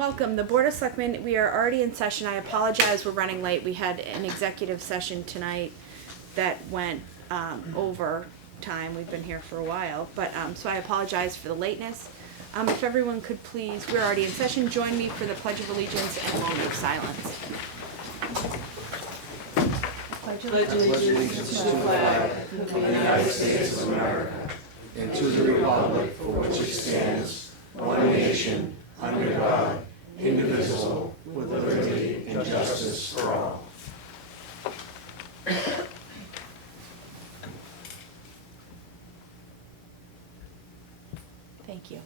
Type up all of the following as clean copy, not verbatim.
Welcome. The Board of Selectmen, we are already in session. I apologize, we're running late. We had an executive session tonight that went over time. We've been here for a while, but so I apologize for the lateness. If everyone could please, we're already in session, join me for the Pledge of Allegiance and a moment of silence. Pledge allegiance to the flag of the United States of America and to the republic for which it stands, one nation, under God, indivisible, with liberty and justice for all. Thank you.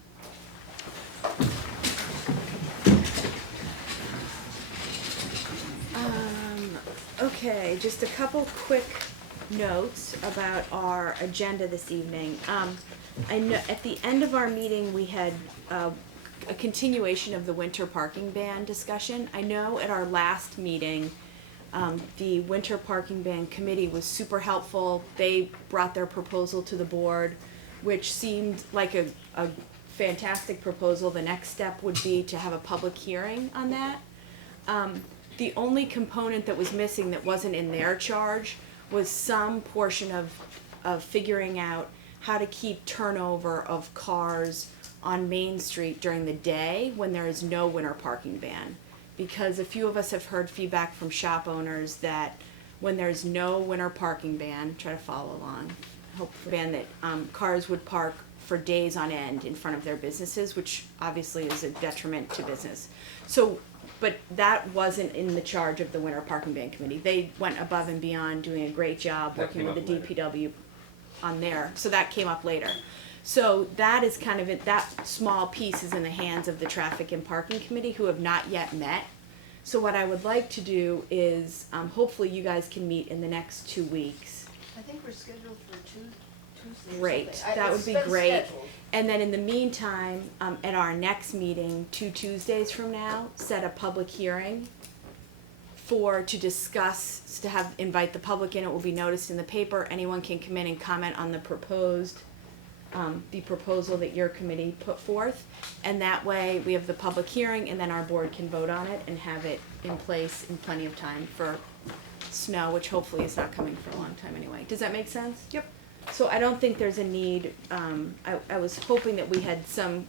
Okay, just a couple quick notes about our agenda this evening. I know at the end of our meeting we had a continuation of the winter parking ban discussion. I know at our last meeting the winter parking ban committee was super helpful. They brought their proposal to the board, which seemed like a fantastic proposal. The next step would be to have a public hearing on that. The only component that was missing that wasn't in their charge was some portion of figuring out how to keep turnover of cars on Main Street during the day when there is no winter parking ban. Because a few of us have heard feedback from shop owners that when there's no winter parking ban, try to follow along, hope ban that cars would park for days on end in front of their businesses, which obviously is a detriment to business. So, but that wasn't in the charge of the winter parking ban committee. They went above and beyond, doing a great job working with the DPW on there. So that came up later. So that is kind of it. That small piece is in the hands of the traffic and parking committee, who have not yet met. So what I would like to do is, hopefully you guys can meet in the next 2 weeks. I think we're scheduled for Tuesday. Great, that would be great. And then in the meantime, at our next meeting, 2 Tuesdays from now, set a public hearing to discuss, invite the public in. It will be noticed in the paper. Anyone can come in and comment on the proposal that your committee put forth. And that way we have the public hearing and then our board can vote on it and have it in place in plenty of time for snow, which hopefully is not coming for a long time anyway. Does that make sense? Yep. So I don't think there's a need, I was hoping that we had some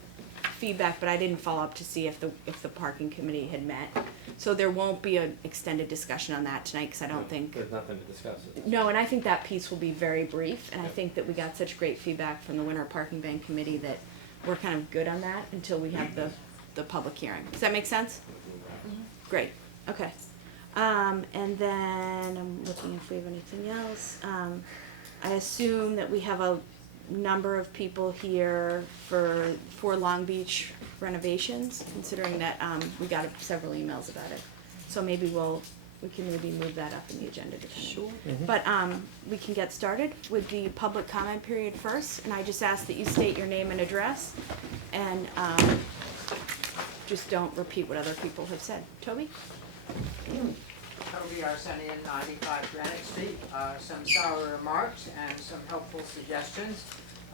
feedback, but I didn't follow up to see if the parking committee had met. So there won't be an extended discussion on that tonight, because I don't think. There's nothing to discuss. No, and I think that piece will be very brief, and I think that we got such great feedback from the winter parking ban committee that we're kind of good on that until we have the public hearing. Does that make sense? Mm-hmm. Great, okay. And then I'm looking if we have anything else. I assume that we have a number of people here for Long Beach renovations, considering that we got several emails about it. So maybe we can maybe move that up in the agenda depending. Sure. But we can get started with the public comment period first, and I just ask that you state your name and address, and just don't repeat what other people have said. Toby? Toby Arsenian, 95 Granite Street. Some sour remarks and some helpful suggestions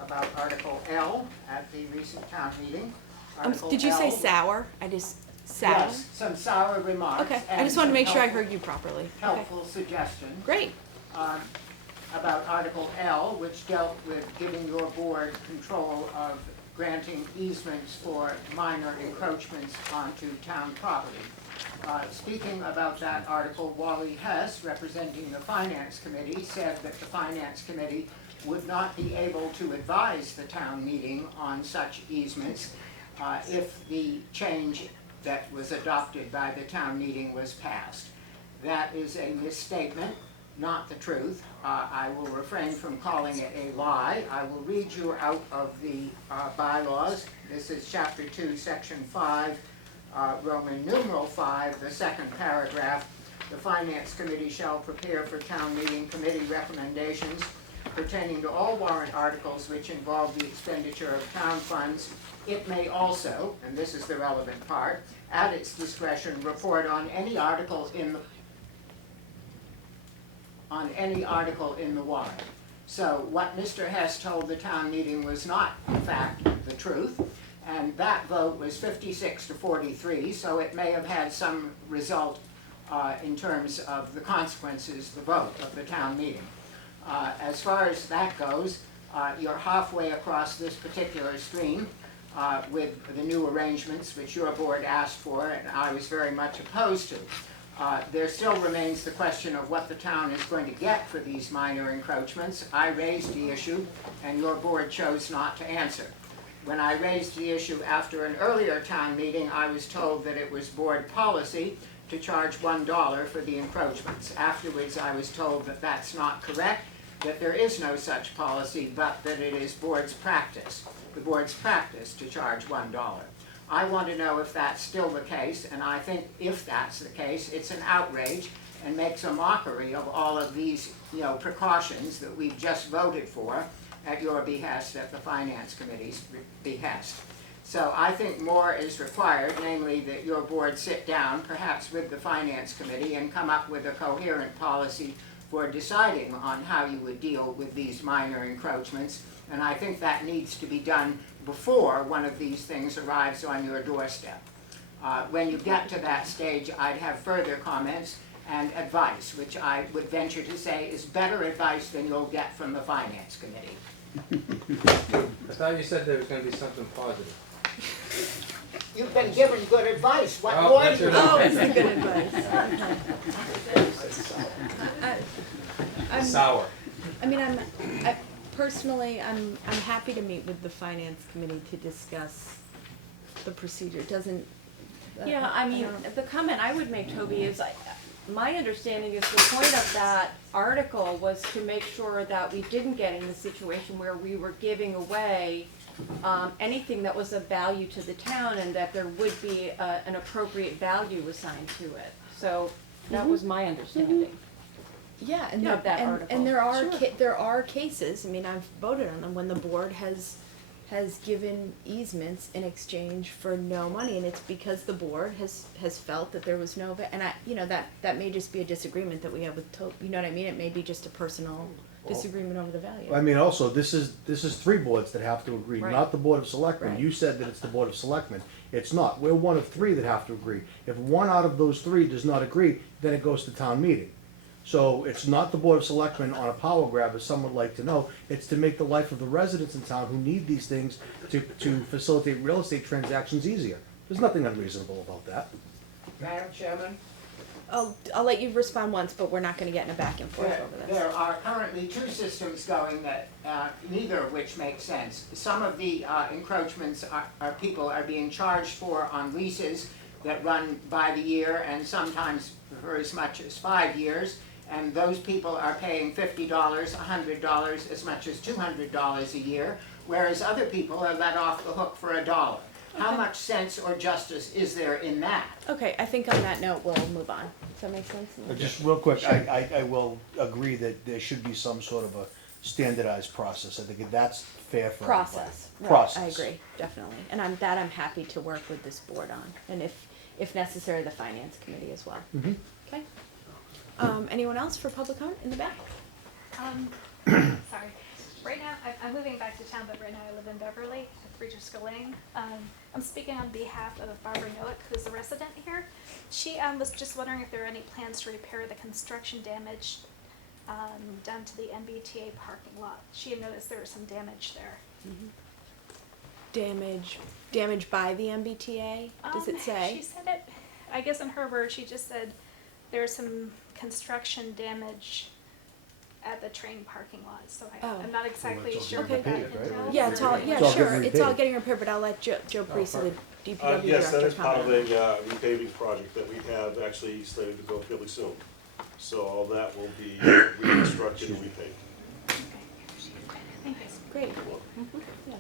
about Article L at the recent town meeting. Did you say sour? Sour? Yes, some sour remarks. Okay, I and just wanted to some make sure I helpful- heard you properly. Okay. Helpful suggestions. Great. About Article L, which dealt with giving your board control of granting easements for minor encroachments onto town property. Speaking about that article, Wally Hess, representing the Finance Committee, said that the Finance Committee would not be able to advise the town meeting on such easements if the change that was adopted by the town meeting was passed. That is a misstatement, not the truth. I will refrain from calling it a lie. I will read you out of the bylaws. This is Chapter 2, Section 5, Roman numeral 5, the second paragraph. The Finance Committee shall prepare for town meeting committee recommendations pertaining to all warrant articles which involve the expenditure of town funds. It may also, and this is the relevant part, at its discretion report on any article in the warrant. So what Mr. Hess told the town meeting was not, in fact, the truth. And that vote was 56 to 43, so it may have had some result in terms of the consequences, the vote of the town meeting. As far as that goes, you're halfway across this particular stream with the new arrangements which your board asked for and I was very much opposed to. There still remains the question of what the town is going to get for these minor encroachments. I raised the issue and your board chose not to answer. When I raised the issue after an earlier town meeting, I was told that it was board policy to charge $1 for the encroachments. Afterwards, I was told that that's not correct, that there is no such policy, but that it is board's practice, the board's practice to charge $1. I want to know if that's still the case, and I think if that's the case, it's an outrage and makes a mockery of all of these, precautions that we've just voted for at your behest, at the Finance Committee's behest. So I think more is required, namely that your board sit down, perhaps with the Finance Committee, and come up with a coherent policy for deciding on how you would deal with these minor encroachments. And I think that needs to be done before one of these things arrives on your doorstep. When you get to that stage, I'd have further comments and advice, which I would venture to say is better advice than you'll get from the Finance Committee. I thought you said there was going to be something positive. You've been given good advice. What Oh, more that's do you it. Oh, want? it's a good advice. I'm, Sour. I mean, personally, I'm happy to meet with the Finance Committee to discuss the procedure. It doesn't. Yeah, I mean, the comment I would make, Toby, is my understanding is the point of that article was to make sure that we didn't get in the situation where we were giving away anything that was of value to the town and that there would be an appropriate value assigned to it. So that was my understanding. Yeah, and Yeah, that and article. there are Sure. there are cases. I mean, I've voted on them when the board has given easements in exchange for no money, and it's because the board has felt that there was no and that may just be a disagreement that we have with you know what I mean? It may be just a personal disagreement over the value. I mean, also, this is three boards that have to agree, Right. not the Board of Selectmen. Right. You said that it's the Board of Selectmen. It's not. We're one of three that have to agree. If one out of those three does not agree, then it goes to town meeting. So it's not the Board of Selectmen on a power grab, as some would like to know. It's to make the life of the residents in town who need these things to facilitate real estate transactions easier. There's nothing unreasonable about that. Madam Chairman? I'll let you respond once, but we're not going to get in a back and forth over this. There are currently two systems going that neither of which make sense. Some of the encroachments people are being charged for on leases that run by the year and sometimes for as much as 5 years. And those people are paying $50, $100, as much as $200 a year, whereas other people are let off the hook for $1. How much sense or justice is there in that? Okay, I think on that note we'll move on. Does that make sense? Just real quick, I will agree that there should be some sort of a standardized process. I think that's fair for everybody. Process. Right, Process. I agree, definitely. And I'm happy to work with this board on, and if necessary, the Finance Committee as well. Mhm. Okay. Anyone else for public comment in the back? Sorry. Right now, I'm moving back to town, but right now I live in Beverly at Regis Lane. I'm speaking on behalf of Barbara Noack, who's a resident here. She was just wondering if there are any plans to repair the construction damage down to the MBTA parking lot. She had noticed there was some damage there. Damage by the MBTA? Does it say? She said it, I guess in her words, she just said there's some construction damage at the train parking lot, so I'm not exactly it's all sure getting what that repaved, right? entails. Yeah, It's all sure. getting It's all repaved. getting repaired, but I'll let Joe Priest, the DPW Yes, that director, is part of comment. a repaving project that we have actually slated to go fairly soon. So all that will be reconstructed and repaved. Thank you. Great. Yeah.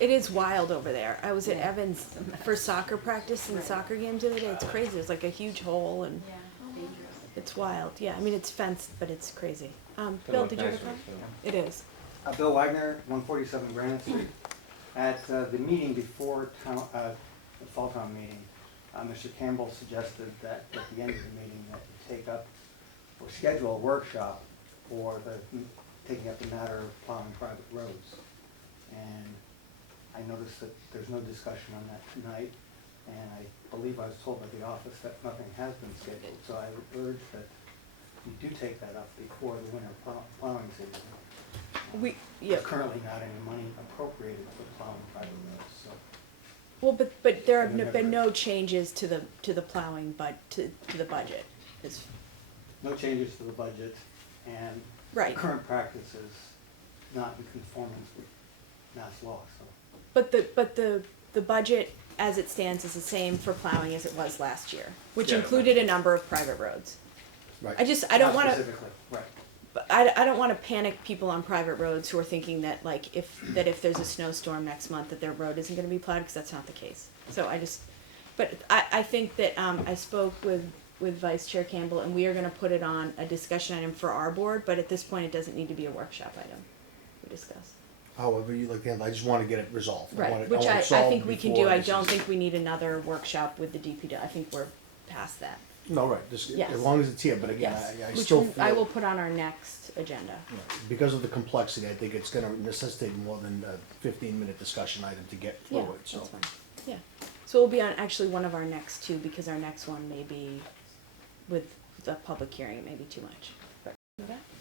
It is wild over there. I was at Evans for soccer practice and soccer games the other day. It's crazy. There's like a huge hole and it's wild. Yeah, I mean, it's fenced, but it's crazy. Bill, did you have a comment? It is. Bill Wagner, 147 Granite Street. At the meeting before the fall town meeting, Mr. Campbell suggested that at the end of the meeting that we take up or schedule a workshop for taking up the matter of plowing private roads. And I noticed that there's no discussion on that tonight, and I believe I was told by the office that nothing has been scheduled, so I would urge that you do take that up before the winter plowing season. Yeah. There's currently not any money appropriated for plowing private roads, so. Well, but there have And then been never- no changes to the plowing, to the budget. It's, No changes to the budget, and Right. the current practice is not in conformance with Mass law, so. but the budget as it stands is the same for plowing as it was last year, which Yeah. included a number of private roads. Right. I don't Not wanna, Specifically, right. but I don't wanna panic people on private roads who are thinking that like if there's a snowstorm next month that their road isn't gonna be plowed, cause that's not the case. So I think that, I spoke with Vice Chair Campbell and we are gonna put it on a discussion item for our board, but at this point it doesn't need to be a workshop item we discuss. However you like to handle it, I just wanna get it resolved. Right, which I think we can do, I don't think we need another workshop with the DPW, I think we're past that. No, right, just, Yes. as long as it's here, but again, Yes, I which still feel. I will put on our next agenda. you know, because of the complexity, I think it's gonna necessitate more than a 15-minute discussion item to get through Yeah, it, so. that's fine, yeah. So we'll be on actually one of our next two, because our next one may be with the public hearing, it may be too much. But,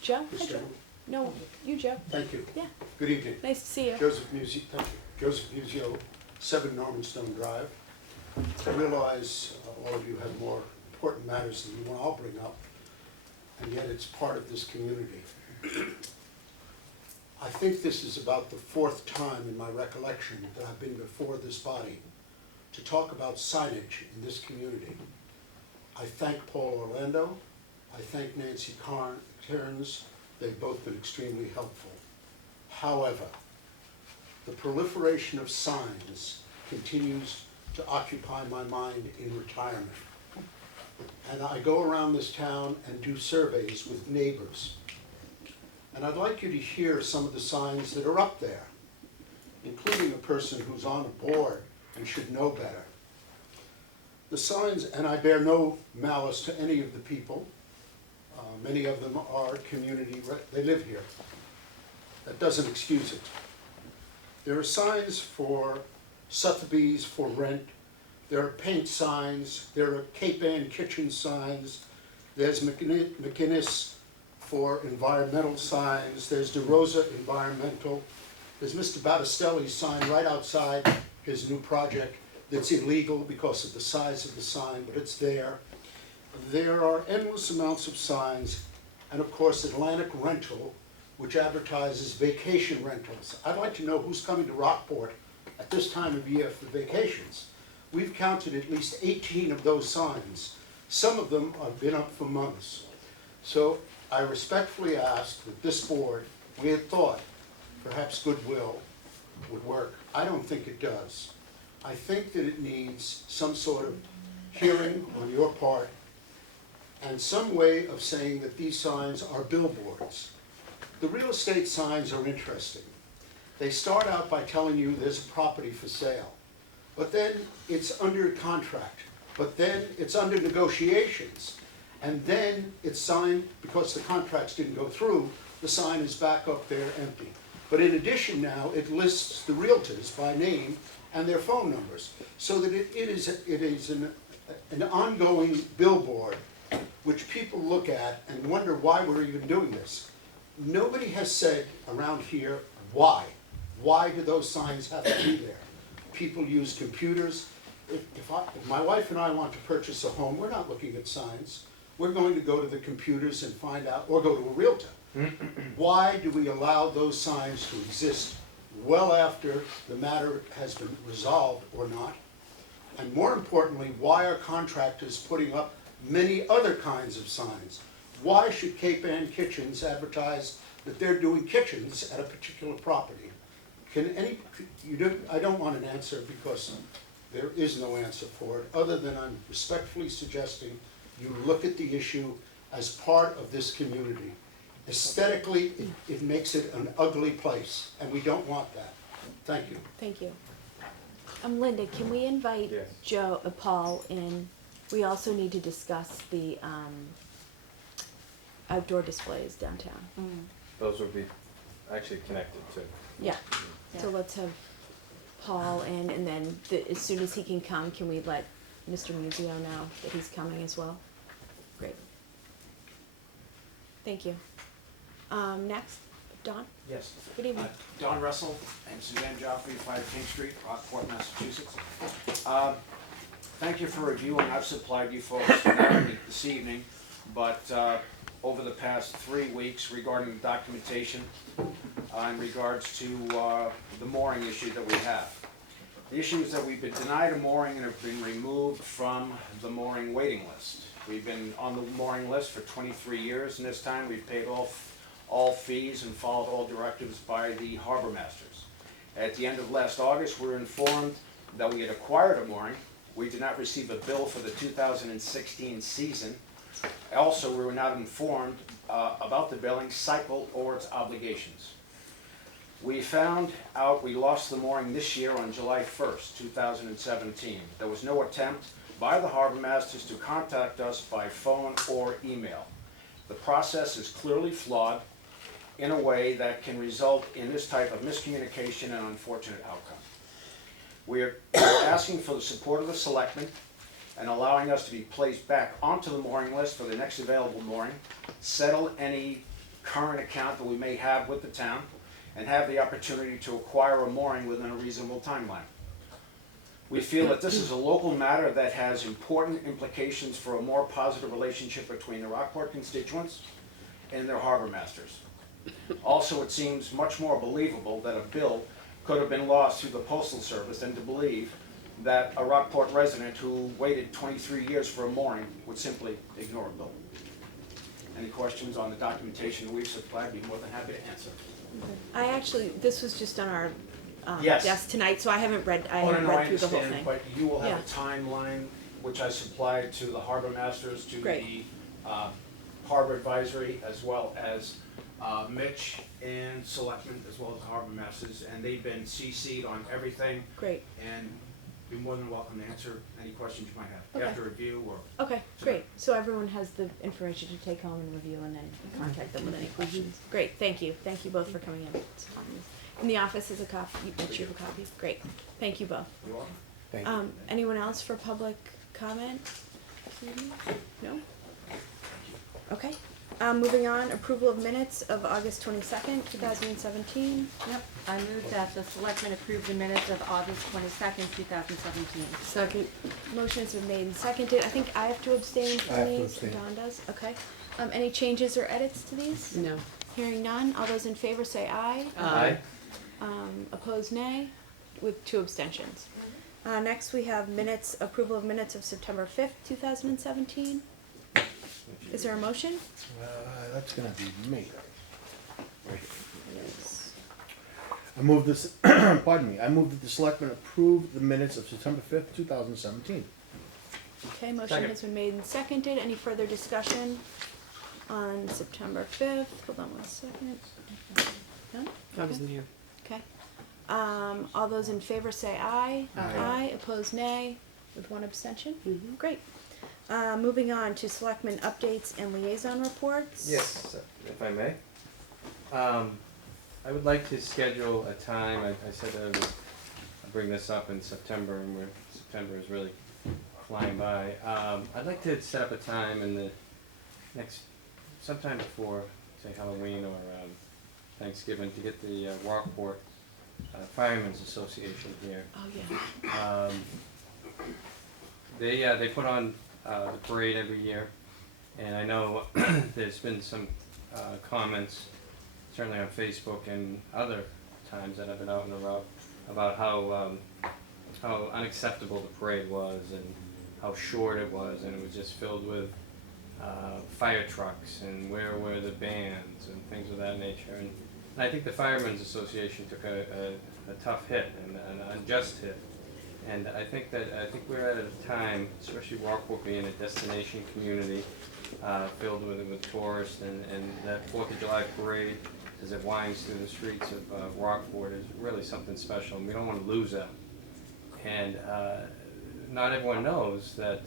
Joe? Hi, Joe. No, you, Joe. Thank you. Yeah, Good evening. nice to see you. Joseph Musio, thank you. Joseph Musio, 7 Normanstone Drive. I realize all of you have more important matters than the one I'll bring up, and yet it's part of this community. I think this is about the 4th time in my recollection that I've been before this body to talk about signage in this community. I thank Paul Orlando, I thank Nancy Cairns, they've both been extremely helpful. However, the proliferation of signs continues to occupy my mind in retirement. And I go around this town and do surveys with neighbors. And I'd like you to hear some of the signs that are up there, including a person who's on a board and should know better. The signs, and I bear no malice to any of the people, many of them are they live here. That doesn't excuse it. There are signs for Sotheby's for rent. There are paint signs. There are Cape Ann kitchen signs. There's McInnes for environmental signs. There's DeRosa Environmental. There's Mr. Battistelli's sign right outside his new project that's illegal because of the size of the sign, but it's there. There are endless amounts of signs, and of course Atlantic Rental, which advertises vacation rentals. I'd like to know who's coming to Rockport at this time of year for vacations. We've counted at least 18 of those signs. Some of them have been up for months. So I respectfully ask that this board, we had thought perhaps goodwill would work. I don't think it does. I think that it needs some sort of hearing on your part and some way of saying that these signs are billboards. The real estate signs are interesting. They start out by telling you there's a property for sale, but then it's under contract, but then it's under negotiations, and then it's signed because the contracts didn't go through, the sign is back up there empty. But in addition now, it lists the realtors by name and their phone numbers, so that it is an ongoing billboard which people look at and wonder why we're even doing this. Nobody has said around here why. Why do those signs have to be there? People use computers. If my wife and I want to purchase a home, we're not looking at signs. We're going to go to the computers and find out, or go to a realtor. Why do we allow those signs to exist well after the matter has been resolved or not? And more importantly, why are contractors putting up many other kinds of signs? Why should Cape Ann Kitchens advertise that they're doing kitchens at a particular property? I don't want an answer because there is no answer for it, other than I'm respectfully suggesting you look at the issue as part of this community. Aesthetically, it makes it an ugly place, and we don't want that. Thank you. Thank you. Linda, can we invite Yes. Paul in? We also need to discuss the outdoor displays downtown. Those would be actually connected to. Yeah, so let's have Paul in, and then as soon as he can come, can we let Mr. Musio know that he's coming as well? Great. Thank you. Next, Don? Yes. Good evening. Don Russell and Suzanne Joffrey, 5 King Street, Rockport, Massachusetts. Thank you for reviewing. I've supplied you folks not only this evening, but over the past 3 weeks regarding the documentation in regards to the mooring issue that we have. The issue is that we've been denied a mooring and have been removed from the mooring waiting list. We've been on the mooring list for 23 years, and this time we've paid all fees and followed all directives by the harbor masters. At the end of last August, we were informed that we had acquired a mooring. We did not receive a bill for the 2016 season. Also, we were not informed about the billing cycle or its obligations. We found out we lost the mooring this year on July 1st, 2017. There was no attempt by the harbor masters to contact us by phone or email. The process is clearly flawed in a way that can result in this type of miscommunication and unfortunate outcome. We're asking for the support of the Selectmen and allowing us to be placed back onto the mooring list for the next available mooring, settle any current account that we may have with the town, and have the opportunity to acquire a mooring within a reasonable timeline. We feel that this is a local matter that has important implications for a more positive relationship between the Rockport constituents and their harbor masters. Also, it seems much more believable that a bill could have been lost through the Postal Service than to believe that a Rockport resident who waited 23 years for a mooring would simply ignore a bill. Any questions on the documentation we've supplied, I'd be more than happy to answer. I actually, this was just on our Yes. desk tonight, so I haven't read I read through the whole understand, thing. but you will have Yeah. a timeline, which I supplied to the harbor masters, to Great. the harbor advisory, as well as Mitch and Selectmen, as well as the harbor masters, and they've been CC'd on everything, Great. and be more than welcome to answer any questions you might have Okay. after review or. Okay, great. So everyone has the information to take home and review and then contact them with any questions. Great, thank you. Thank you both for coming in. In the office is a copy, you have a copy. Great, thank you both. You're welcome. Thank you. Anyone else for public comment? No? Okay, moving on, approval of minutes of August 22nd, 2017. Yep, I move that the selectmen approve the minutes of August 22nd, 2017. Second. Motion's been made and seconded. I think I have to abstain from I have to these. abstain. Don does, okay. Any changes or edits to these? No. Hearing none, all those in favor say aye. Aye. Opposed nay, with 2 abstentions. Next we have approval of minutes of September 5th, 2017. Is there a motion? That's gonna be me. Right here. Yes. I move this, pardon me, I move that the selectmen approve the minutes of September 5th, 2017. Okay, motion Second. has been made and seconded. Any further discussion on September 5th? Hold on one second. Done? I wasn't here. Okay. All those in favor say aye. Aye. Opposed nay, with 1 abstention. Mhm. Great. Moving on to selectmen updates and liaison reports. Yes, if I may. I would like to schedule a time, I said I would bring this up in September, and September is really flying by. I'd like to set up a time in the sometime before, say Halloween or Thanksgiving, to get the Rockport Firemen's Association here. Oh, yeah. They put on the parade every year, and I know there's been some comments, certainly on Facebook and other times that I've been out and about, about how unacceptable the parade was and how short it was, and it was just filled with fire trucks and where were the bands and things of that nature. And I think the Firemen's Association took a tough hit and an unjust hit. And I think we're at a time, especially Rockport being a destination community filled with tourists, and that 4th of July parade as it winds through the streets of Rockport is really something special, and we don't want to lose that. And not everyone knows that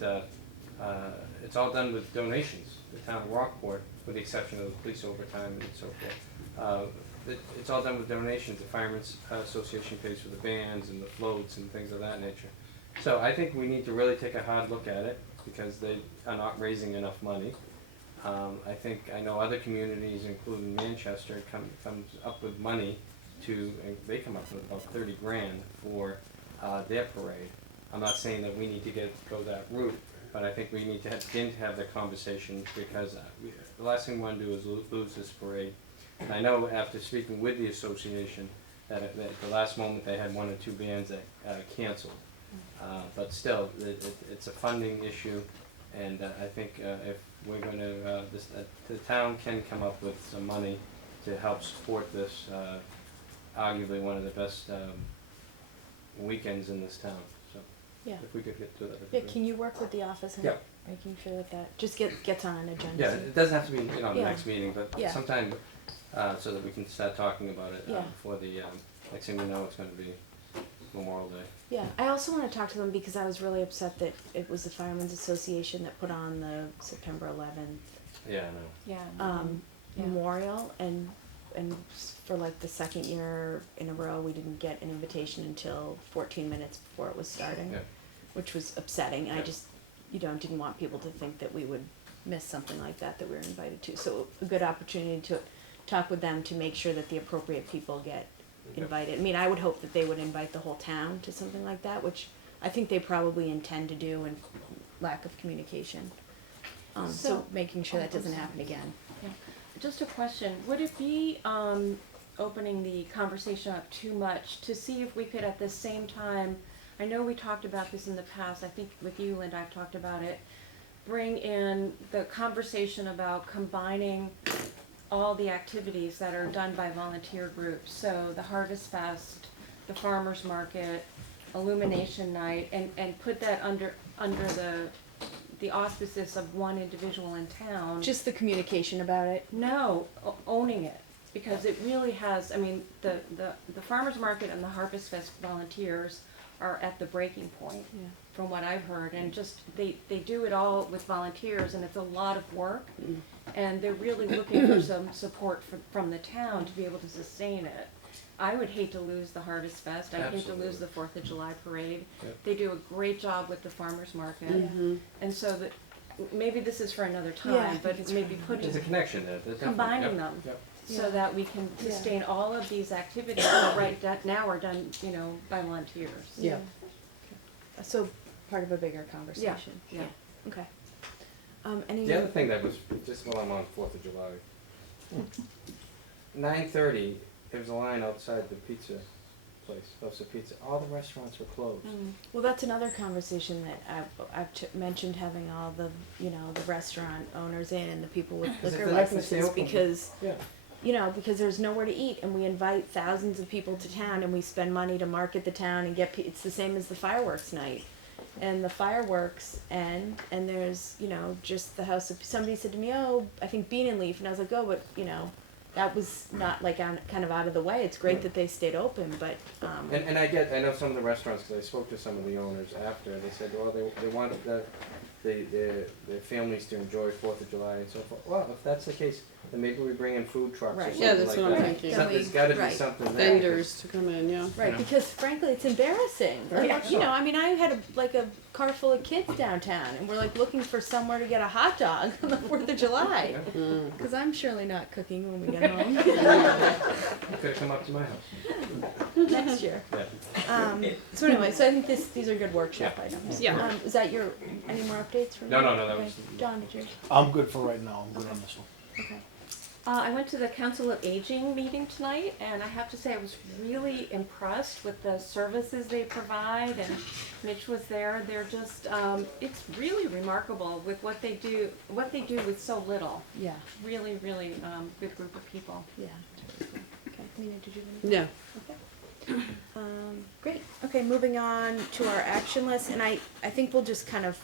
it's all done with donations. The town of Rockport, with the exception of the police overtime and so forth, it's all done with donations. The Firemen's Association pays for the bands and the floats and things of that nature. So I think we need to really take a hard look at it, because they are not raising enough money. I know other communities, including Manchester, comes up with money they come up with about 30 grand for their parade. I'm not saying that we need to go that route, but I think we need to begin to have that conversation, because the last thing we want to do is lose this parade. And I know after speaking with the association that at the last moment they had 1 or 2 bands that canceled. But still, it's a funding issue, and I think if we're going to, the town can come up with some money to help support this, arguably one of the best weekends in this town. So Yeah. if we could get to that. that'd be Yeah, great. can you work with the office and Yeah. making sure that just gets on an agenda? Yeah, it doesn't have to be the Yeah. next meeting, but Yeah. sometime so that we can start talking about it Yeah. before the next thing we know, it's going to be Memorial Day. Yeah, I also want to talk to them because I was really upset that it was the Firemen's Association that put on the September 11th Yeah, I know. Yeah. Yeah. memorial, and for like the second year in a row, we didn't get an invitation until 14 minutes before it was starting, Yeah. which was upsetting. And I Yeah. just, didn't want people to think that we would miss something like that we were invited to. So a good opportunity to talk with them to make sure that the appropriate people get Okay. invited. I mean, I would hope that they would invite the whole town to something like that, which I think they probably intend to do, in lack of communication. So So- making sure that I'm doesn't sorry. happen again. Yeah. Just a question, would it be opening the conversation up too much to see if we could at the same time, I know we talked about this in the past, I think with you, Linda, I've talked about it, bring in the conversation about combining all the activities that are done by volunteer groups, so the Harvest Fest, the Farmers Market, Illumination Night, and put that under the auspices of one individual in town. Just the communication about it. No, owning it, because it really has, I mean, the Farmers Market and the Harvest Fest volunteers are at the breaking point, Yeah. from what I've heard, and just, they do it all with volunteers, and it's a lot of work, and they're really looking for some support from the town to be able to sustain it. I would hate to lose the Harvest Fest, I'd hate to lose the 4th of July parade. Yep. They do a great job with the Farmers Market, Yeah. and so that, maybe this is for another Yeah, I time, think but it's maybe for putting, There's a connection there. There's definitely- combining yep, them, yep. so Yeah. that we can Yeah. sustain all of these activities that now are done, by volunteers. Yeah. So part of a bigger conversation. Yeah. Okay. Any? The other thing that was, just while I'm on 4th of July, 9:30, there was a line outside the pizza place, Love's Pizza. All the restaurants were closed. Well, that's another conversation that I've mentioned, having all the the restaurant owners in and the people with 'Cause if liquor they're not gonna stay licenses, open, because Yeah. because there's nowhere to eat, and we invite thousands of people to town, and we spend money to market the town and get. It's the same as the fireworks night, and the fireworks end, and there's just the house of. Somebody said to me, "Oh, I think Bean and Leaf," and I was like, "Oh, but that was not like kind of out of the way. It's great that they stayed open, but." And I know some of the restaurants, because I spoke to some of the owners after, they said, well, they want their families to enjoy 4th of July and so forth. Well, if that's the case, then maybe we bring in food trucks or Right. something Yeah, like that. that's what I'm thinking. There's gotta be Right. something there. Vendors to come in, yeah. Right, because frankly, it's embarrassing. Very Like, much so. I mean, I had a car full of kids downtown, and we're like looking for somewhere to get a hot dog on the 4th of July. Because I'm surely not cooking when we get home You could have come up to my house. next year. Yeah. So anyway, so I think these are good workshop Yeah. items. Yeah. Is that any more updates from No, you? no, that Okay. was- John, did you? I'm good for right now, I'm good on this one. Okay. I went to the Council of Aging meeting tonight, and I have to say I was really impressed with the services they provide, and Mitch was there. They're just, it's really remarkable with what they do with so little. Yeah, Really, really good group of people. yeah. Okay, Nina, did you have anything? Yeah. Great. Okay, moving on to our action list, and I think we'll just kind of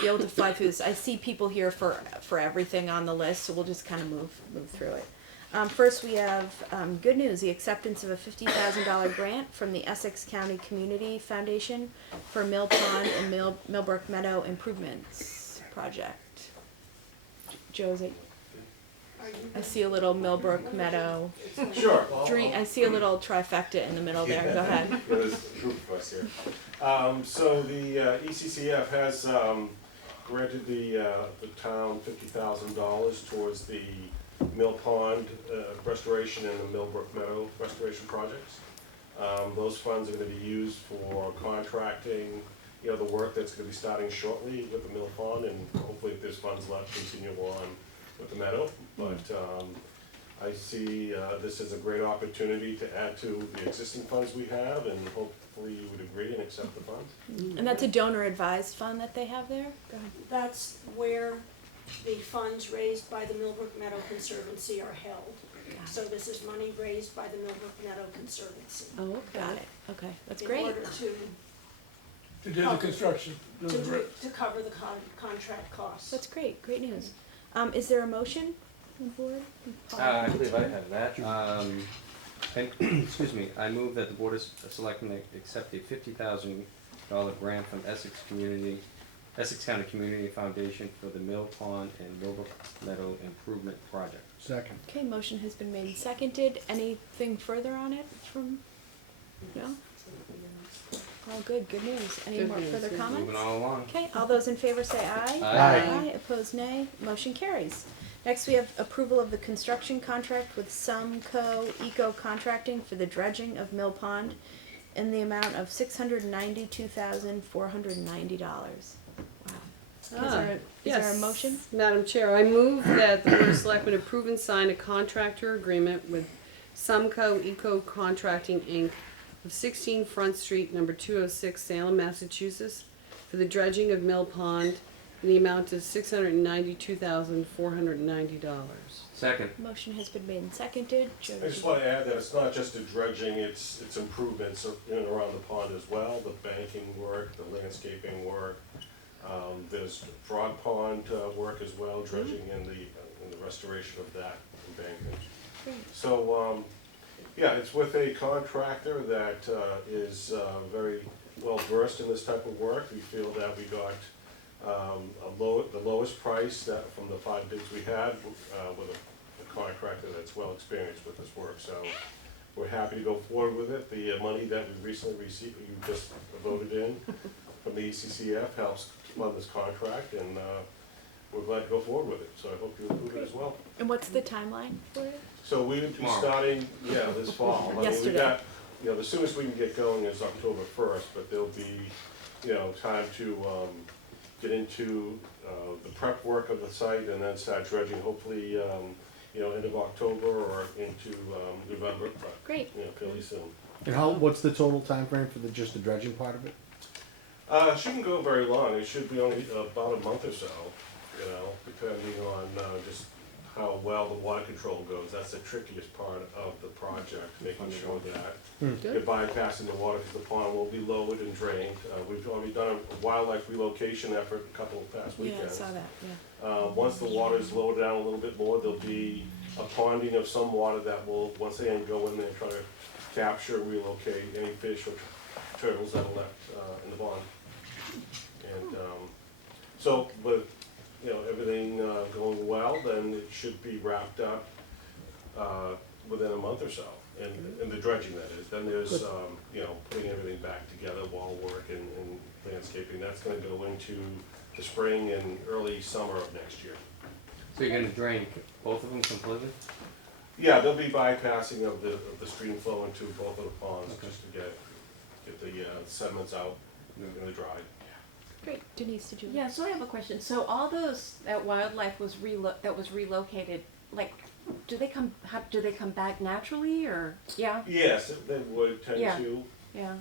be able to fly through this. I see people here for everything on the list, so we'll just kind of move through it. First, we have good news: the acceptance of a $50,000 grant from the Essex County Community Foundation for Mill Pond and Millbrook Meadow Improvements Project. Joe, is it? I see a little Millbrook Meadow. Sure. I see a little trifecta in the middle there. Go ahead. Yeah, there's a group of us here. So the ECCF has granted the town $50,000 towards the Mill Pond restoration and the Millbrook Meadow restoration projects. Those funds are gonna be used for contracting, the work that's gonna be starting shortly with the Mill Pond, and hopefully if there's funds left, continue on with the Meadow. But I see this as a great opportunity to add to the existing funds we have, and hopefully you would agree and accept the funds. And that's a donor advised fund that they have there? Go ahead. That's where the funds raised by the Millbrook Meadow Conservancy are held. So this is money raised by the Millbrook Meadow Conservancy. Oh, okay. Got it. Okay, that's In great. order to do the construction. to cover the contract costs. That's great. Great news. Is there a motion on the board? I believe I have that. Excuse me, I move that the Board of Selectmen accept a $50,000 grant from Essex County Community Foundation for the Mill Pond and Millbrook Meadow Improvement Project. Second. Okay, motion has been made and seconded. Anything further on it from, no? All good, good news. Any more further comments? Moving all along. Okay, all those in favor say aye. Aye. Opposed, nay. Motion carries. Next, we have approval of the construction contract with Sumco Eco Contracting for the dredging of Mill Pond in the amount of $692,490. Wow. Is there a motion? Madam Chair, I move that the Board of Selectmen approve and sign a contractor agreement with Sumco Eco Contracting, Inc. of 16 Front Street, number 206, Salem, Massachusetts, for the dredging of Mill Pond in the amount of $692,490. Second. Motion has been made and seconded. Joe, I just want to add that it's not just the dredging, it's improvements in and around the pond as well, the banking work, the landscaping work. There's frog pond work as well, dredging and the restoration of that embankment. So, yeah, it's with a contractor that is very well versed in this type of work. We feel that we got the lowest price that from the 5 bids we had with a contractor that's well experienced with this work. So we're happy to go forward with it. The money that we recently received, you just voted in from the ECCF helps fund this contract, and we're glad to go forward with it. So I hope you approve it as well. And what's the timeline for it? So we would be starting, this fall. I mean, we Yesterday. got, the soonest we can get going is October 1st, but there'll be, time to get into the prep work of the site and then start dredging, hopefully, end of October or into November, but, Great. fairly soon. And what's the total time frame for just the dredging part of it? It shouldn't go very long. It should be only about a month or so, depending on just how well the water control goes. That's the trickiest part of the project, making sure that you're bypassing the water, because the pond will be lowered and drained. We've already done a wildlife relocation effort a couple of past Yeah, I weekends. saw that, yeah. Once the water is lowered down a little bit more, there'll be a ponding of some water that will, once they go in there and try to capture, relocate any fish or turtles that are left in the pond. And so with everything going well, then it should be wrapped up within a month or so, and the dredging, that is. Then there's putting everything back together, wall work and landscaping. That's going to go into the spring and early summer of next year. So you're gonna drain both of them completely? Yeah, there'll be bypassing of the stream flow into both of the ponds, just to get the sediments out and dry. Great. Denise, did you? Yeah, so I have a question. So all those, that wildlife was relocated, like, do they come back naturally, or, yeah? Yes, they would tend Yeah. to. Yeah.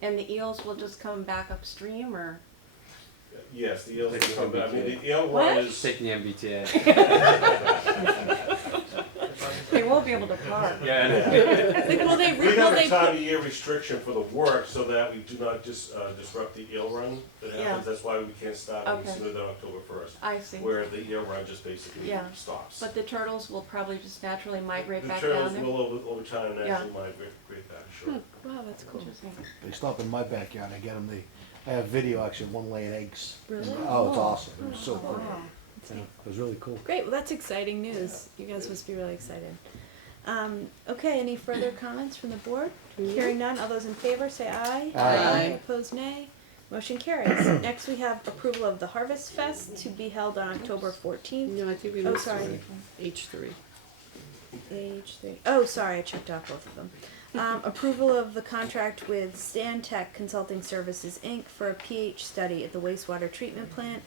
And the eels will just come back upstream, or? Yes, the eels will come back. I mean, MBTA. the eel What? one is. Taking the MBTA. They won't be able to park. Yeah. Will they, We have a put, time of year restriction for the work so that we do not just disrupt the eel run that happens. Yeah. That's why we can't start any Okay. sooner than October 1st. I see. Where the eel run just basically Yeah. stops. But the turtles will probably just naturally migrate The back turtles down there? will over time Yeah. naturally migrate back, sure. wow, that's cool. Interesting. They stop in my backyard, I get them, I have video actually, one laying eggs. Really? Oh, it's awesome, it's so cool. Wow. That's Yeah, neat. it was really cool. Great, well, that's exciting news. You guys must be really excited. Okay, any further comments from the board? Hearing none, all those in favor say aye. Aye. Opposed, nay. Motion carries. Next, we have approval of the Harvest Fest to be held on October 14th. No, I think we Oh, missed sorry. H3. H3. Oh, sorry, I checked off both of them. Approval of the contract with Stantec Consulting Services, Inc. for a pH study at the wastewater treatment plant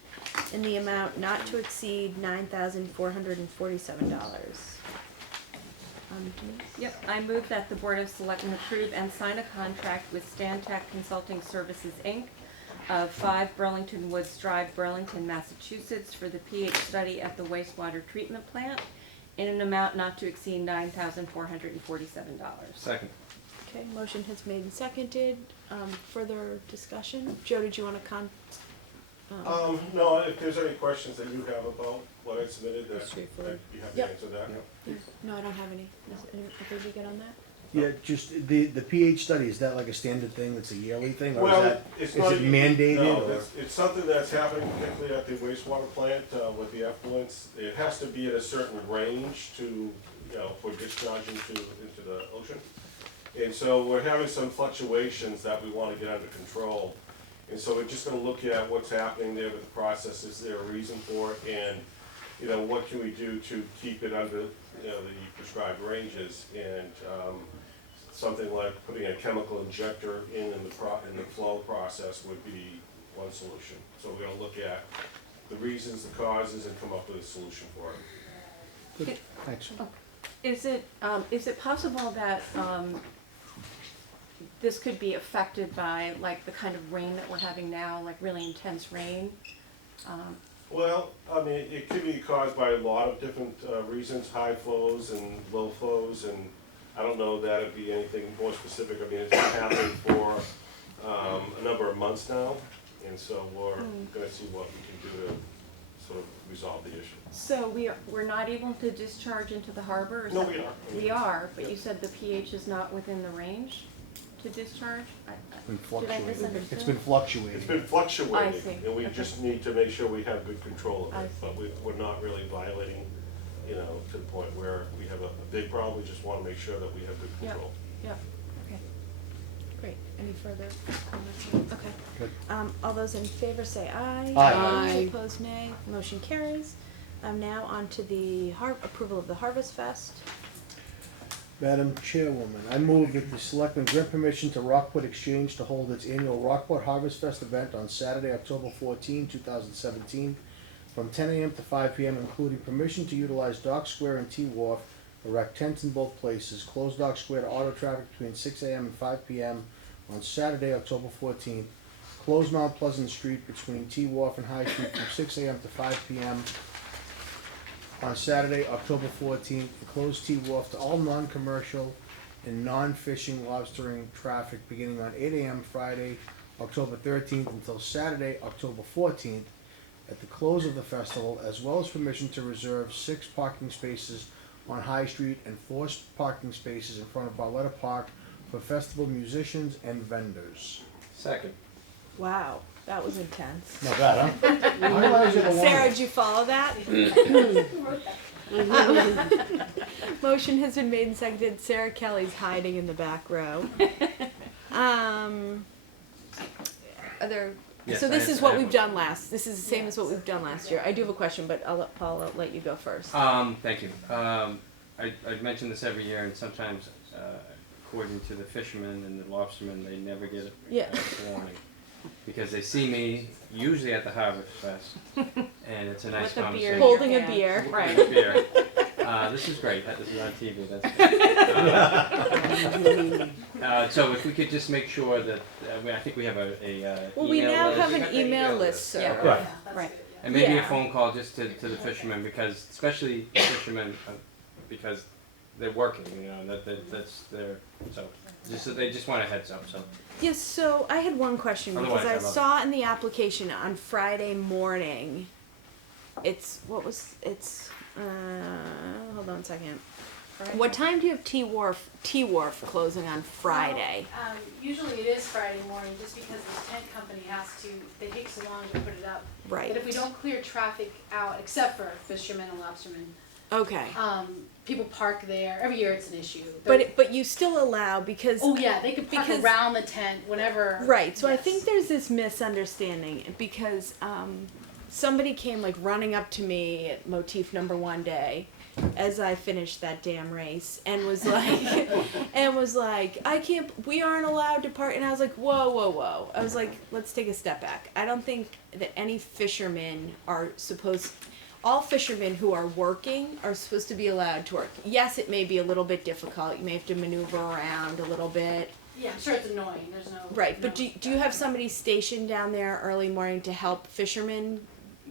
in the amount not to exceed $9,447. Denise? Yep, I move that the Board of Selectmen approve and sign a contract with Stantec Consulting Services, Inc. of 5 Burlington Woods Drive, Burlington, Massachusetts, for the pH study at the wastewater treatment plant in an amount not to exceed $9,447. Second. Okay, motion has made and seconded. Further discussion? Joe, did you want to No, if there's any questions that you have about what I submitted, that Straightforward. I'd be happy Yep. to answer that. No, I don't have any. Did we get on that? Yeah, just the pH study, is that like a standard thing, it's a yearly thing, or Well, is it's it not. mandated, No, or? it's something that's happening particularly at the wastewater plant, with the effluents. It has to be at a certain range to, for discharging into the ocean. And so we're having some fluctuations that we wanna get under control. And so we're just gonna look at what's happening there with the process, is there a reason for it, and, what can we do to keep it under, the prescribed ranges, and, something like putting a chemical injector in the flow process would be one solution. So we're gonna look at the reasons, the causes, and come up with a solution for it. Good, thanks. Is it possible that, this could be affected by like the kind of rain that we're having now, like really intense rain? Well, I mean, it could be caused by a lot of different reasons, high flows and low flows, and I don't know that it'd be anything more specific. I mean, it's been happening for a number of months now, and so we're gonna see what we can do to sort of resolve the issue. So we're not able to discharge into the harbor? Or No, something? we are. We are, but Yep. you said the pH is not within the range to discharge? Been Did I fluctuating. misunderstand? It's been fluctuating. It's been fluctuating, I see. and we Okay. just need to make sure we have good control of I it. see. But we're not really violating, to the point where we have a big problem. We just wanna make sure that we have good Yep. control. Yep. Okay. Great. Any further comments? Okay. Good. All those in favor say aye. Aye. Opposed, nay. Motion carries. Now on to the approval of the Harvest Fest. Madam Chairwoman, I move that the Selectmen grant permission to Rockport Exchange to hold its annual Rockport Harvest Fest event on Saturday, October 14, 2017, from 10 a.m. to 5 p.m., including permission to utilize Dock Square and T Wharf, erect tents in both places, close Dock Square to auto traffic between 6 a.m. and 5 p.m. on Saturday, October 14th, close Mount Pleasant Street between T Wharf and High Street from 6 a.m. to 5 p.m. on Saturday, October 14th, and close T Wharf to all non-commercial and non-fishing lobstering traffic beginning on 8 a.m. Friday, October 13th until Saturday, October 14th, at the close of the festival, as well as permission to reserve 6 parking spaces on High Street and 4 parking spaces in front of Barletta Park for festival musicians and vendors. Second. Wow, that was intense. Not bad, huh? I realize you're the one. Sarah, did you follow that? Motion has been made and seconded. Sarah Kelly's hiding in the back row. Are there? Yes, So this I- is what I- we've done last. This is the same as what we've done last year. I do have a question, but I'll let Paul let you go first. Thank you. I mention this every year, and sometimes, according to the fishermen and the lobstermen, they never get Yeah. a warning. Because they see me usually at the Harvest Fest, and it's a nice With a beer conversation. in Holding your a hand. beer. Right. Beer. This is great. This is on TV. That's great. So if we could just make sure that I think we have a Well, we email now list. have We an got the email list, sir. Yeah. Right. Right. And maybe Yeah. a phone call just to the fishermen, because especially the fishermen, because they're working, that's their, so they just want a heads up. So Yes, so I had one question because Otherwise, I I love saw in the application on Friday morning, hold on a second. Friday. What time do you have T-Wharf closing on Friday? Usually it is Friday morning, just because the tent company has to, they take so long to put it up. Right. But if we don't clear traffic out, except for fishermen and lobstermen, Okay. people park there. Every year it's an issue. But you still allow because. Oh yeah, they could park because- around the tent whenever. Right, so I Yes. think there's this misunderstanding because somebody came like running up to me at motif number one day as I finished that damn race and was like, we aren't allowed to park. And I was like, whoa. I was like, let's take a step back. I don't think that any fishermen are all fishermen who are working are supposed to be allowed to work. Yes, it may be a little bit difficult. You may have to maneuver around a little bit. Yeah, I'm sure it's annoying. There's no. Right, but no- do you have somebody stationed down there early morning to help fishermen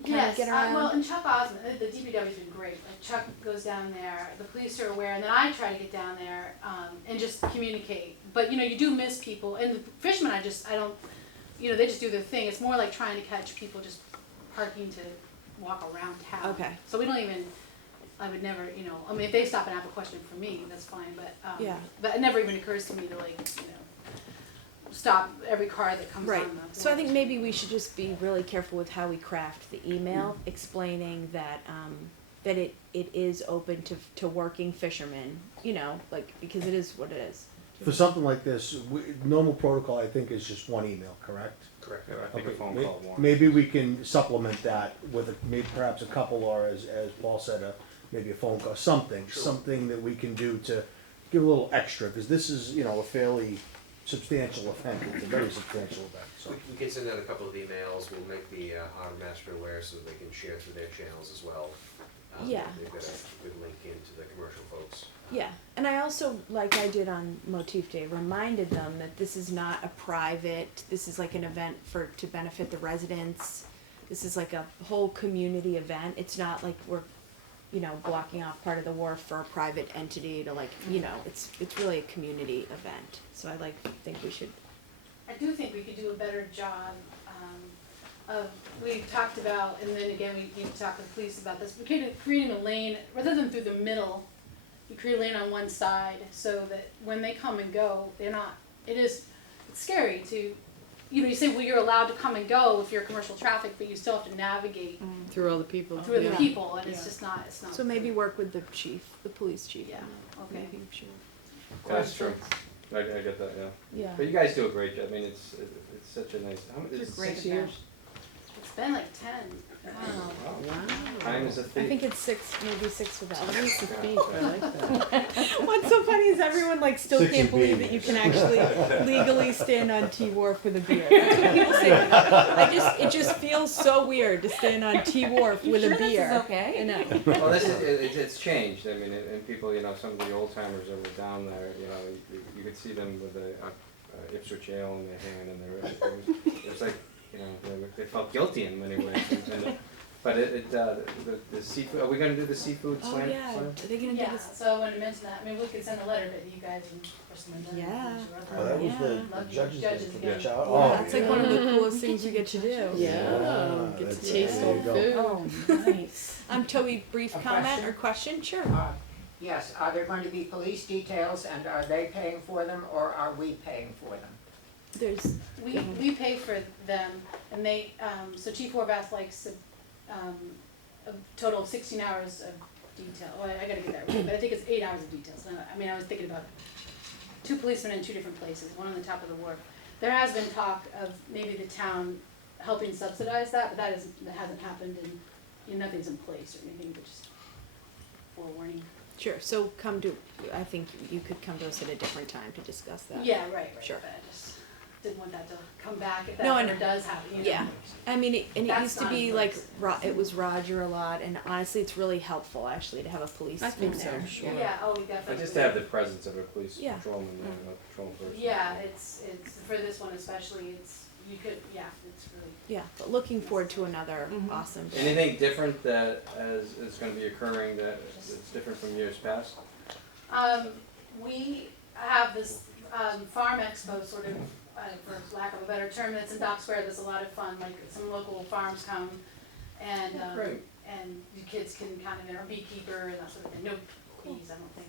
kind Yes, of get around? well, and Chuck Osmond, the DPW's been great. Like Chuck goes down there, the police are aware, and then I try to get down there and just communicate. But you do miss people, and the fishermen, I don't, they just do their thing. It's more like trying to catch people just parking to walk around town. Okay. So we don't even. I would never, if they stop and have a question for me, that's fine. But Yeah. But it never even occurs to me to stop every car that comes Right, on the. so I think maybe we should just be really careful with how we craft the email explaining that that it is open to working fishermen, because it is what it is. For something like this, normal protocol, I think, is just one email, correct? Correct. I think a Okay, phone call warrants. maybe we can supplement that with maybe perhaps a couple, or as Paul said, maybe a phone call, something that we can do to give a little extra, because this is, a fairly substantial event, it's a very substantial event, so. We can send out a couple of emails, we'll make the harbor master aware so that they can share through their channels as well. Yeah. They've got a good link into the commercial folks. Yeah, and I also, like I did on Motif Day, reminded them that this is not a this is like an event to benefit the residents. This is like a whole community event. It's not like we're, blocking off part of the wharf for a private entity to it's really a community event. So I think we should. I do think we could do a better job we talked about, and then again, we need to talk to the police about this, we're creating a lane, rather than through the middle, we create a lane on one side, so that when they come and go, it's scary to, you say, well, you're allowed to come and go if you're commercial traffic, but you still have to navigate Through all the people. through the Yeah. people, and it's not. So maybe work with the police chief. Yeah, okay. Maybe we should- That's true. I get that, yeah. Yeah. But you guys do a great job. I mean, it's such a nice. It's a great 6 event. years? It's been like 10. Wow. Time is a I thief. think it's 6, maybe 6 without. I like that. What's so funny is everyone still 6 can't and believe B. that you can actually legally stand on T-Wharf with a beer. That's what people say. It just feels so weird to stand on T-Wharf with a beer. This is okay? I know. Well, it's changed. I mean, and people, some of the old timers that were down there, you could see them with a Ipswich ale in their hand, and it was like, they felt guilty in many ways. But the seafood. Are we going to do the seafood Oh slam? yeah, slam? are they gonna do Yeah, this? so I wanted to mention that. I mean, we could send a letter to you guys and for some of them. Yeah. Oh, that was Yeah. the Love judges judges did for again. the child. Yeah, Oh, it's like one of the coolest things we get to do. Yeah, get that's to taste there all you the go. food. Oh, nice. Toby, brief A comment question? or question? Sure. Yes, are there going to be police details, and are they paying for them, or are we paying for them? There's. We pay for them, and they, so Chief Horvath likes a total of 16 hours of detail. Well, I gotta get that right, but I think it's 8 hours of details. I was thinking about 2 policemen in 2 different places, one on the top of the wharf. There has been talk of maybe the town helping subsidize that, but that hasn't happened, and nothing's in place or anything, but just forewarning. Sure. So I think you could come to us at a different time to discuss that. Yeah, right. Sure. But I just didn't want that to come back if that No, I ever know. does happen, Yeah. I mean, it That's used to not be in like place. it was Roger a lot, and honestly, it's really helpful actually to have a policeman I think so, there. sure. Yeah, we But definitely. just to have the presence of a police Yeah. patrolman there, a patrol person. Yeah, it's, for this one especially, it's really. Yeah, but looking forward to another Mhm. awesome day. Anything different that is going to be occurring that's different from years past? We have this, farm expo sort of, for lack of a better term, that's in Dock Square. There's a lot of fun, like some local farms come and, Great. and the kids can kind of, or beekeeper and that sort of thing. No fees, I don't think,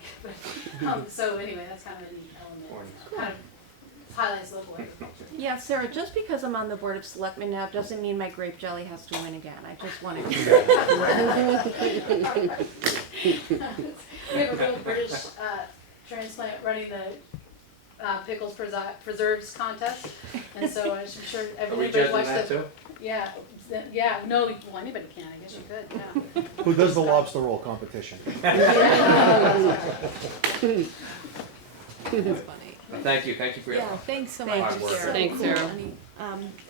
but, so anyway, that's kind of a neat element, kind of highlights local agriculture. Yeah, Sarah, just because I'm on the Board of Selectmen now doesn't mean my grape jelly has to win again. I just wanted to We have a little British transplant running the pickles preserves contest, and so I'm sure Are we everybody judging watched that the. too? Yeah, yeah, no, well, anybody can, I guess you could, yeah. Who does the lobster roll competition? That's funny. Well, thank you for your Yeah, thanks so Thank much. you, So Sarah. Thanks, cool. Sarah.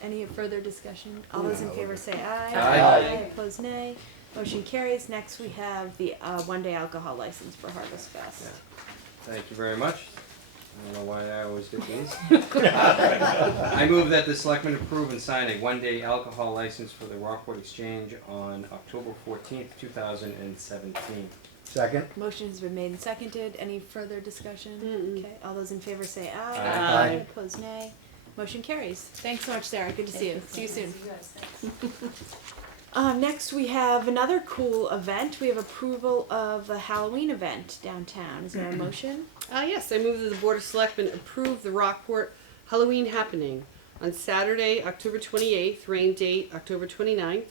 Any further discussion? All those in favor say aye. Aye. Opposed, nay. Motion carries. Next, we have the one-day alcohol license for Harvest Fest. Yeah. Thank you very much. I don't know why I always get these. I move that the selectmen approve and sign a one-day alcohol license for the Rockport Exchange on October 14th, 2017. Second? Motion has been made and seconded. Any further discussion? Mm-mm. Okay, all those in favor say aye. Aye. Opposed, nay. Motion carries. Thanks so much, Sarah. Good to see you. See you soon. You guys, thanks. Next, we have another cool event. We have approval of a Halloween event downtown. Is there a motion? Yes, I move that the Board of Selectmen approve the Rockport Halloween happening on Saturday, October 28th, rain date October 29th,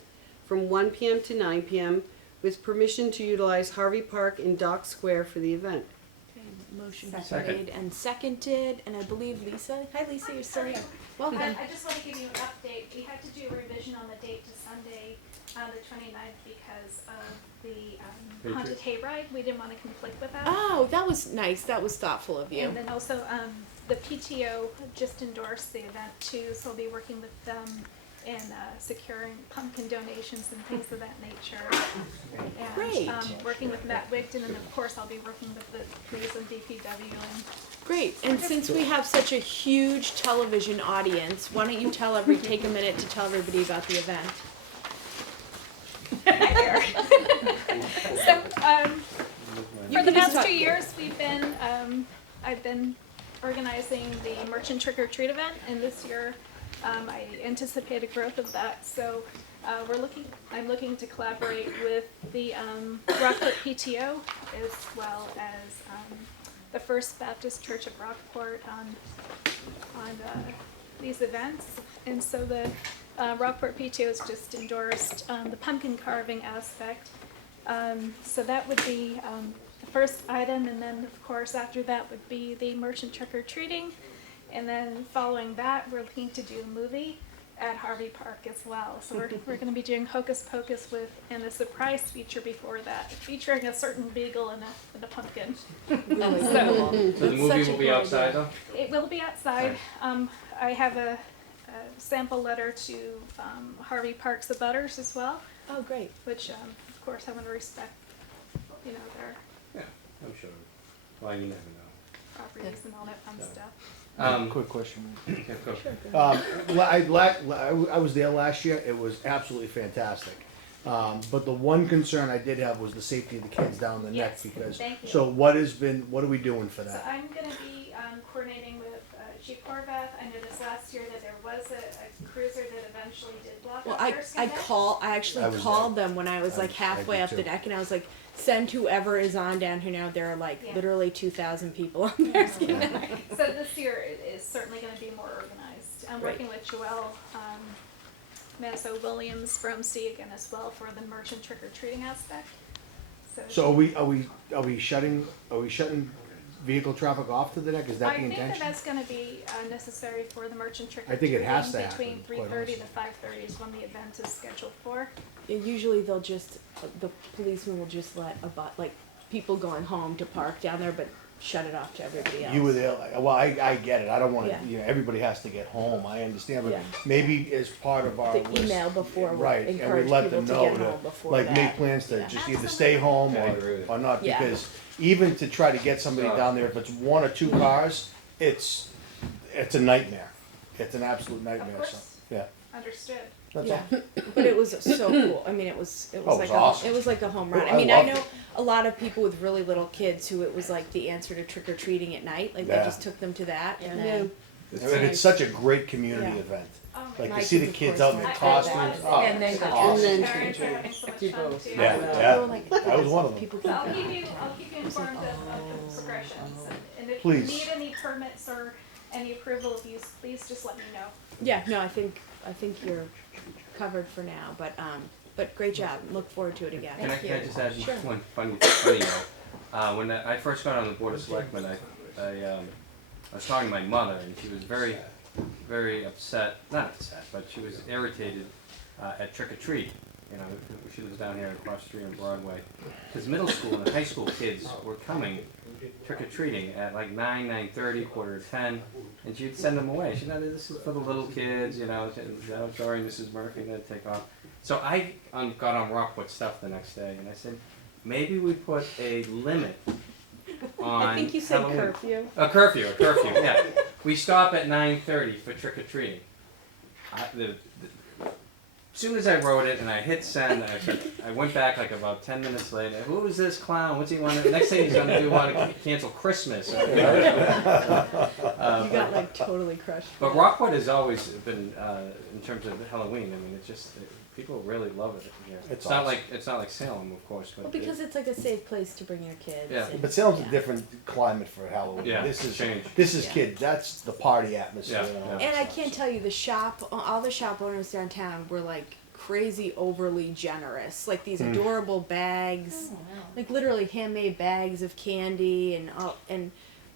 from 1 p.m. to 9 p.m., with permission to utilize Harvey Park in Dock Square for the event. Okay, motion is Second. made and seconded, and I believe Lisa. Hi, Lisa. You're still here. Welcome. I just want to give you an update. We had to do a revision on the date to Sunday, the 29th, because of the haunted hayride. We didn't want to conflict with that. Oh, that was nice. That was thoughtful of you. And then also, the PTO just endorsed the event too, so I'll be working with them in securing pumpkin donations and things of that nature. And, Great. working with Matt Wigton, and of course I'll be working with the police and DPW and Great. And since we have such a huge television audience, why don't you take a minute to tell everybody about the event? So, You for the can just past talk. 2 years, I've been organizing the Merchant Trick or Treat event, and this year, I anticipate a growth of that. So, I'm looking to collaborate with the Rockport PTO as well as the First Baptist Church of Rockport on these events. And so the Rockport PTO has just endorsed the pumpkin carving aspect. So that would be the first item, and then of course after that would be the merchant trick or treating, and then following that we're looking to do a movie at Harvey Park as well. So we're going to be doing Hocus Pocus and a surprise feature before that, featuring a certain beagle and a pumpkin. Really So- cool. So the movie will be outside though? It will be outside. I have a sample letter to Harvey Park's abutters as well, Oh, great. which of course I want to respect, their Yeah, I'm sure. Well, you never know. properties and all that fun Yeah. stuff. Quick question. Yeah, go. I was there last year, it was absolutely fantastic. But the one concern I did have was the safety of the kids down the neck, Yes, because, thank you. so what are we doing for So that? I'm gonna be coordinating with Chief Horvath. I noticed last year that there was a cruiser that eventually did block Well, up I Thursday night. actually I was called them when I was like I halfway did up the too. deck, and I was like, send whoever is on down here now. There are like Yeah. literally 2,000 people on there. So this year it is certainly gonna be more organized. I'm Great. working with Joelle Manasso Williams from Seagan as well for the merchant trick or treating aspect. So are we shutting vehicle traffic off to the neck? Is that I the think that intention? that's gonna be necessary for the merchant trick or I think treating. it has to happen, Between quite 3:30 honestly. to 5:30 is when the event is scheduled for. Usually they'll just the policeman will just let people going home to park down there, but shut it off to everybody else. You were there, well, I get it, I don't wanna, Yeah. everybody has to get home, I understand, but Yeah. maybe as part of our The list. email before will Right, and we encourage let people them to know get to, home before like, that. make plans to Yeah. just either stay home Yeah, I agree with or not, Yeah. because even to try to get somebody No. down there, if it's one or two cars, it's a nightmare. It's an absolute nightmare, so, course. yeah, Understood. that's Yeah, all. but it was so cool. I mean, it was Oh, it like was a awesome. it was like a home run. Oh, I mean, I I loved know it. a lot of people with really little kids who it was like the answer to trick or treating at night. Like Yeah. they just took them to that, and then I mean, it's such a great community Yeah. event. Like My to see the kids, of kids course, out in their went costumes. Oh, And then it's go. awesome. And then Parents are having so much do fun both. too. Yeah, They were yeah. like, look at That was this, one of them. people So keep I'll going. keep you informed of the progressions, and if you Please. need any permits or any approval of use, please just let me know. Yeah, no, I think you're covered for now, but great job. Look forward to it again. Can I just add Sure. one funny note? When I first got on the Board of Selectmen, I was talking to my mother, and she was very, very upset, not upset, but she was irritated at trick or treat. You know, she lives down here across the street on Broadway. Because middle school and high school kids were coming trick or treating at like 9, 9:30, 9:45, and she'd send them away. She said, "This is for the little kids," you know. "Oh, sorry, Mrs. Murphy, I'm gonna take off." So I got on Rockport stuff the next day, and I said, maybe we put a limit on I think you said Halloween. curfew. A curfew, yeah. We stop at 9:30 for trick or treating. As soon as I wrote it and I hit send, I went back like about 10 minutes later. Who is this clown? What's he want to? Next thing he's gonna do, want to cancel Christmas. You got like totally crushed. But Rockport has always been, in terms of Halloween. I mean, it's just people really love it here. It's not awesome. like Salem, of course, but Well, because it's like a safe place to bring your kids. Yeah. and- But Salem's yeah. a different climate for Halloween. Yeah, This is change. This is Yeah. kids. That's the party atmosphere. Yeah, and all yeah. that And I stuff, can't so. tell you, all the shop owners downtown were like crazy overly generous. Like these adorable bags, like literally handmade bags of candy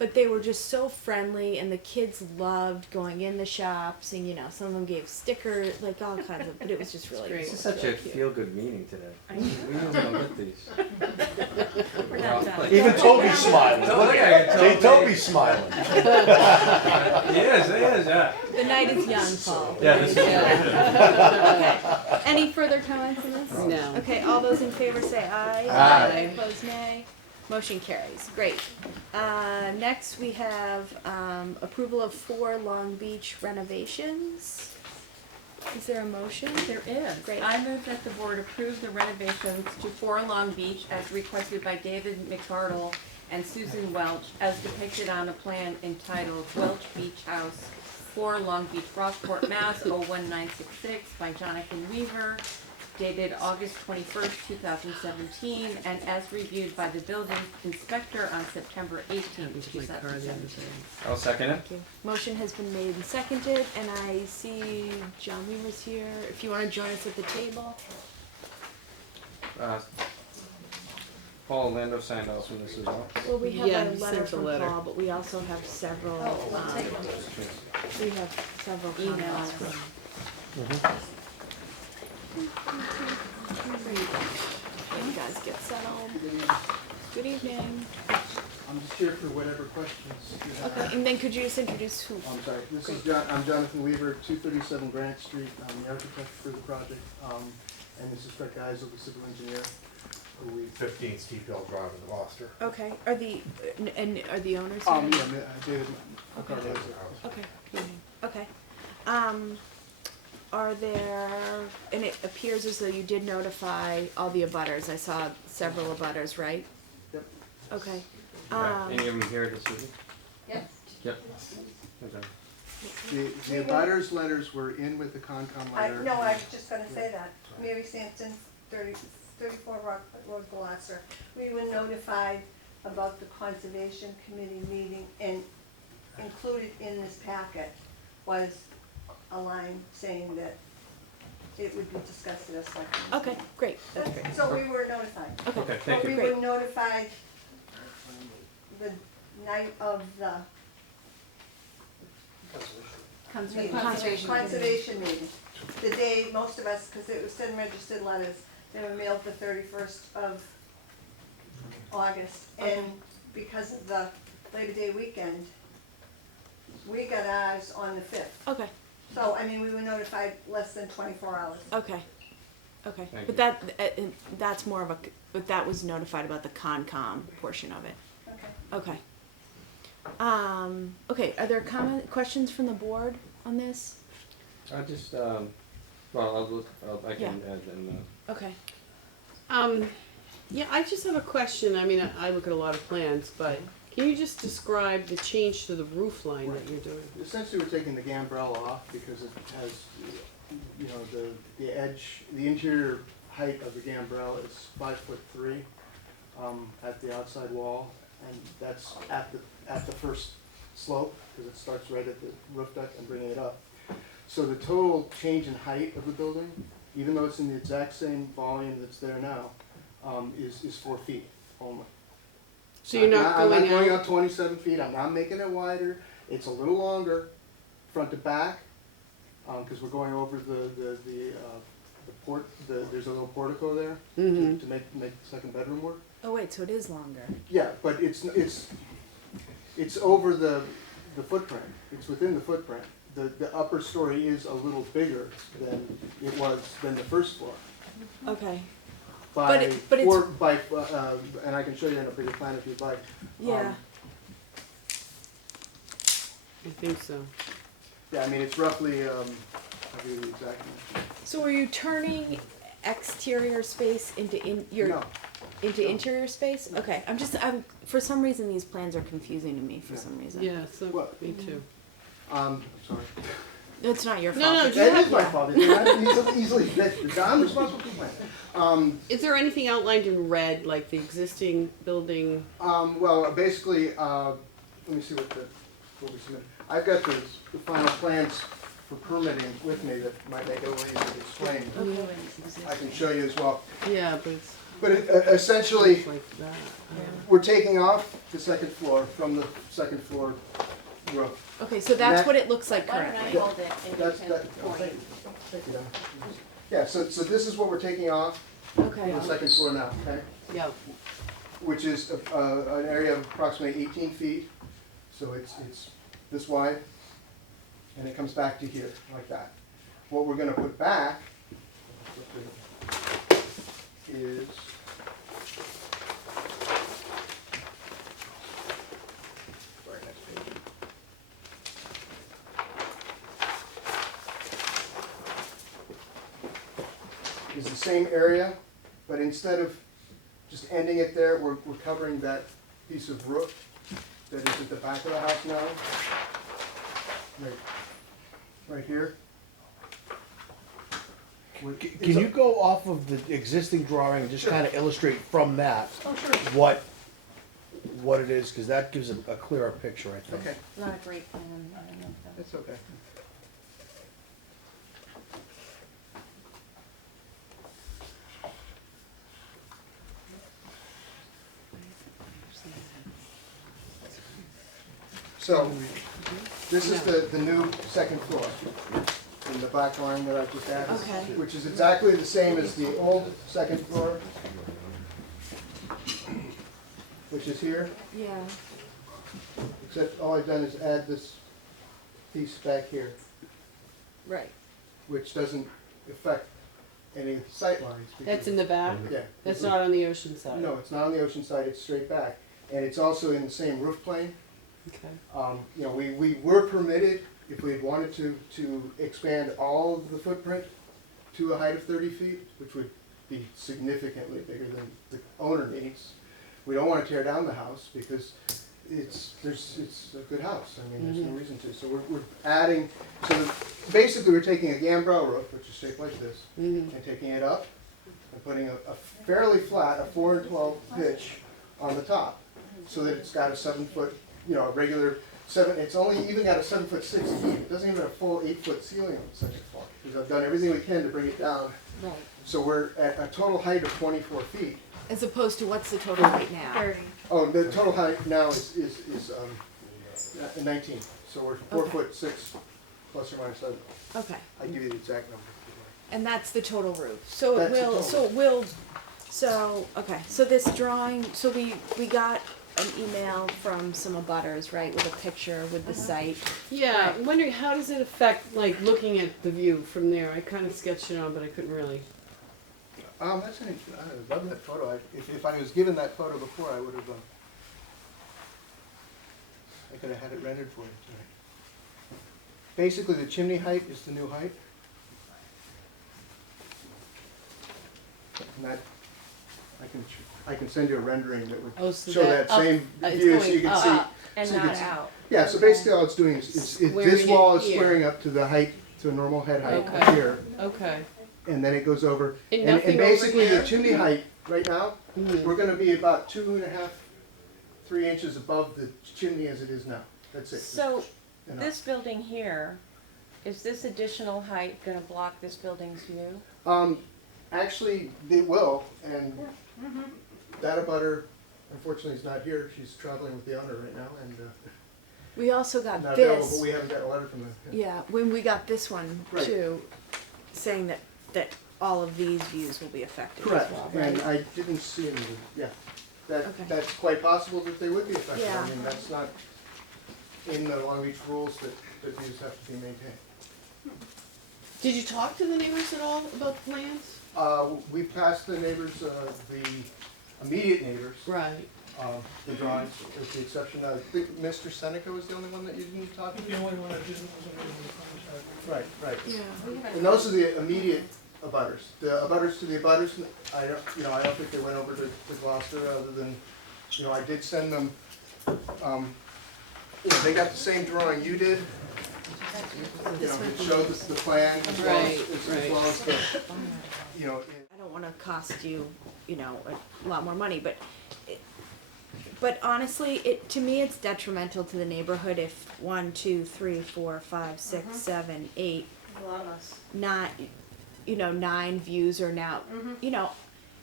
but they were just so friendly, and the kids loved going in the shops, and some of them gave stickers, like all kinds of, but it was just really great. This is such a feel-good meeting today. We don't get these. We're not done. Even Toby's smiling. Toby, Look I at can Hey, tell Toby's smiling. He is, yeah. The night is young, Paul. Yeah, this is Okay. Any further comments on this? No. Okay, all those in favor say aye. Aye. Opposed, nay. Motion carries. Great. Next, we have approval of 4 Long Beach renovations. Is there a motion? There is. Great. I move that the board approve the renovations to 4 Long Beach as requested by David McBartle and Susan Welch as depicted on a plan entitled Welch Beach House, 4 Long Beach, Rockport, Mass. 01966 by Jonathan Weaver, dated August 21st, 2017, and as reviewed by the building inspector on September 18th, This is my car the other 2017. day. I'll second it. Thank you. Motion has been made and seconded, and I see John Weaver's here. If you want to join us at the table. Paul Orlando signed off on this as well. Well, we have Yeah, a he letter sent a from letter. Paul, but we also have several, we have several Emails. comments. You guys get settled. Good evening. I'm just here for whatever questions you have. Okay, and then could you just introduce who? I'm sorry, this is I'm Jonathan Weaver, 237 Grant Street. I'm the architect for the project. And this is Fred Geisel, the civil engineer. Who we 15 Steve Bell Drive in Gloucester. Okay, are the owners Yeah, here? David Okay. Cardozo. Okay, good evening. Okay. Are there, and it appears as though you did notify all the abutters. I saw several abutters, right? Yep. Okay. Any of them here this evening? Yep. Yep. Okay. The abutters letters were in with the Concom letter. No, I was just gonna say that. Mary Sampson, 34 Rockport Road, Gloucester. We were notified about the Conservation Committee meeting, and included in this packet was a line saying that it would be discussed at a select. Okay, great, that's great. So we were notified. Okay, thank But you. we were notified the night of the conservation meeting. The day, most of us, because it was 10 registered letters, they were mailed the 31st of August. And because of the Labor Day weekend, we got ours on the 5th. Okay, So, I mean, we were notified less than 24 hours. okay, okay. Thank But that's more of but that was notified about the Concom portion of it. Okay. Okay. Okay, are there questions from the board on this? I just, I can add them. Okay. Yeah, I just have a question. I mean, I look at a lot of plans, but Can you just describe the change to the roof line that you're doing? Essentially, we're taking the gambrel off because it has, you know, the edge, the interior height of the gambrel is 5'3" at the outside wall, and that's at the first slope, because it starts right at the roof deck and bringing it up. So the total change in height of the building, even though it's in the exact same volume that's there now, is 4 feet only. So you're not I'm going not going out? up 27 feet, I'm not making it wider, it's a little longer, front to back, because we're going over the there's a little portico there to make the second bedroom work. Oh wait, so it is longer. Yeah, but it's over the footprint, it's within the footprint. The upper story is a little bigger than it was than the first floor. Okay. By but four, by, and I can show you in a bigger plan if you'd like. Yeah. I think so. Yeah, I mean, it's roughly, I'll give you the exact number. So are you turning exterior space into No. into interior space? Okay, I'm for some reason these plans are confusing to me for some reason. Yeah, so What? me too. I'm sorry. It's not your fault. No, It's That not- is my yeah. fault, it's easily fixed, I'm responsible for the plan. Is there anything outlined in red, like the existing building? Well, basically, let me see what we submitted. I've got the final plans for permitting with me that might make it a little easier to explain. I can show you as well. Yeah, but it's But essentially, like that. we're taking off the second floor from the second floor roof. Okay, so that's That- what it looks like Why don't I currently. hold it and you That's, can that, point? thank you, Don. Yeah, so this is what we're taking off Okay. from the second floor now, okay? Yeah. Which is an area of approximately 18 feet. So it's this wide, and it comes back to here, like that. What we're gonna put back is sorry, next page. Is the same area, but instead of just ending it there, we're covering that piece of roof that is at the back of the house now. Right here. Can you go off of the existing drawing and just Sure. kind of illustrate from that Oh, sure. what it is, because that gives a clearer picture, I think. Okay, Not a great plan, I don't know if that. that's okay. So, this is the new second floor, in the back line that I just added. Okay. Which is exactly the same as the old second floor, which is here, Yeah. except all I've done is add this piece back here, Right. which doesn't affect any sight lines. That's in the back? Yeah. That's not on the ocean side? No, it's not on the ocean side, it's straight back. And it's also in the same roof plane. Okay. You know, we were permitted, if we had wanted to expand all of the footprint to a height of 30 feet, which would be significantly bigger than the owner needs. We don't want to tear down the house because it's a good house. I mean, there's no reason to. So we're adding, so basically we're taking a gambrel roof, which is shaped like this, and taking it up and putting a fairly flat, a 4 and 12 pitch on the top, so that it's got a 7-foot, you know, a regular 7, it's only even got a 7'6" heat. It doesn't even have a full 8-foot ceiling on the second floor. Because I've done everything we can to bring it down. Right. So we're at a total height of 24 feet. As opposed to what's the total height now? 30. Oh, the total height now is 19. So we're 4'6" plus or minus 7. Okay. I give you the exact number. And that's the total roof. So That's the total. okay, so this drawing, so we got an email from some abutters, right, with a picture with the site. Yeah, I'm wondering, how does it affect, like, looking at the view from there? I kind of sketched it on, but I couldn't really. That's an, I love that photo. If I was given that photo before, I would have, I could have had it rendered for you tonight. Basically, the chimney height is the new height. And that, I I can send you a rendering that would Oh, so show that that same it's view, so going you can see. up And so you not can see- out. Yeah, so basically all it's doing is, this Squaring wall it is here. squaring up to the height, to a normal head height Okay. here, Okay. and then it goes over. And And nothing over basically the here? chimney height, right now, Mhm. we're gonna be about 2.5, 3 inches above the chimney as it is now. That's it. So, Enough. this building here, is this additional height gonna block this building's view? Actually, they will, and that abutter, unfortunately, is not here. She's traveling with the owner right now, and We also got not available, but this, we haven't got a letter from them. yeah, when we got this one Right. too, saying that all of these views will be affected as Correct, well, and right? I didn't see any, yeah. Okay. That's quite possible that they would be affected. Yeah. I mean, that's not in the Long Beach rules that views have to be maintained. Did you talk to the neighbors at all about the plans? We passed the neighbors, the immediate neighbors, Right. the drawings, with the exception of, I think Mr. Seneca was the only one that you didn't talk to? The only one that didn't was the Right, right. Yeah. And those are the immediate abutters. The abutters to the abutters, I don't think they went over to Gloucester, other than, I did send them, they got the same drawing you did. It showed the plan as well Right, as well as the, I don't wanna cost you, a lot more money, but honestly, to me, it's detrimental to the neighborhood if 1, 2, 3, 4, 5, 6, 7, 8, A lot less. 9 views are now,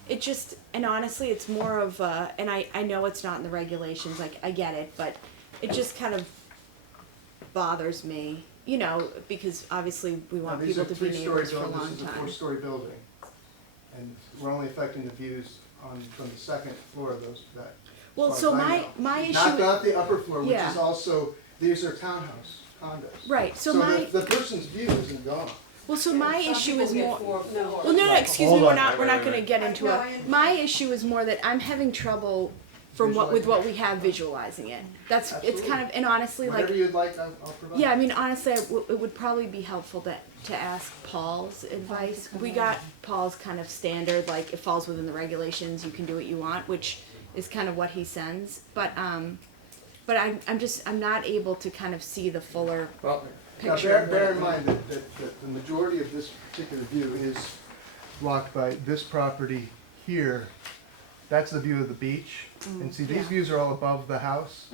it just, and honestly, it's more of and I know it's not in the regulations, like, I get it, but it just kind of bothers me, because obviously we want these people are to be three-story neighbors for a buildings, long this is a time. 4-story building. And we're only affecting the views from the second floor of those, that. Well, as so far as I know. my issue. Not the upper floor, which Yeah. is also, these are townhouse condos. Right, so the person's view isn't gone. Well, so my Some issue people is get more. four floors. Well, no, excuse Hold me, we're on. not Wait, gonna get into No, it. I understand. My issue is more that I'm having trouble with what we have visualizing it. It's Absolutely. kind of, and honestly, like, Whatever you'd like, I'll provide. yeah, I mean, honestly, it would probably be helpful to ask Paul's advice. We got Paul's kind of standard, like, it falls within the regulations, you can do what you want, which is kind of what he sends, but I'm not able to kind of see the fuller Well, now picture. bear in mind that the majority of this particular view is blocked by this property here. That's the view of the beach. And see, these Yeah. views are all above the house.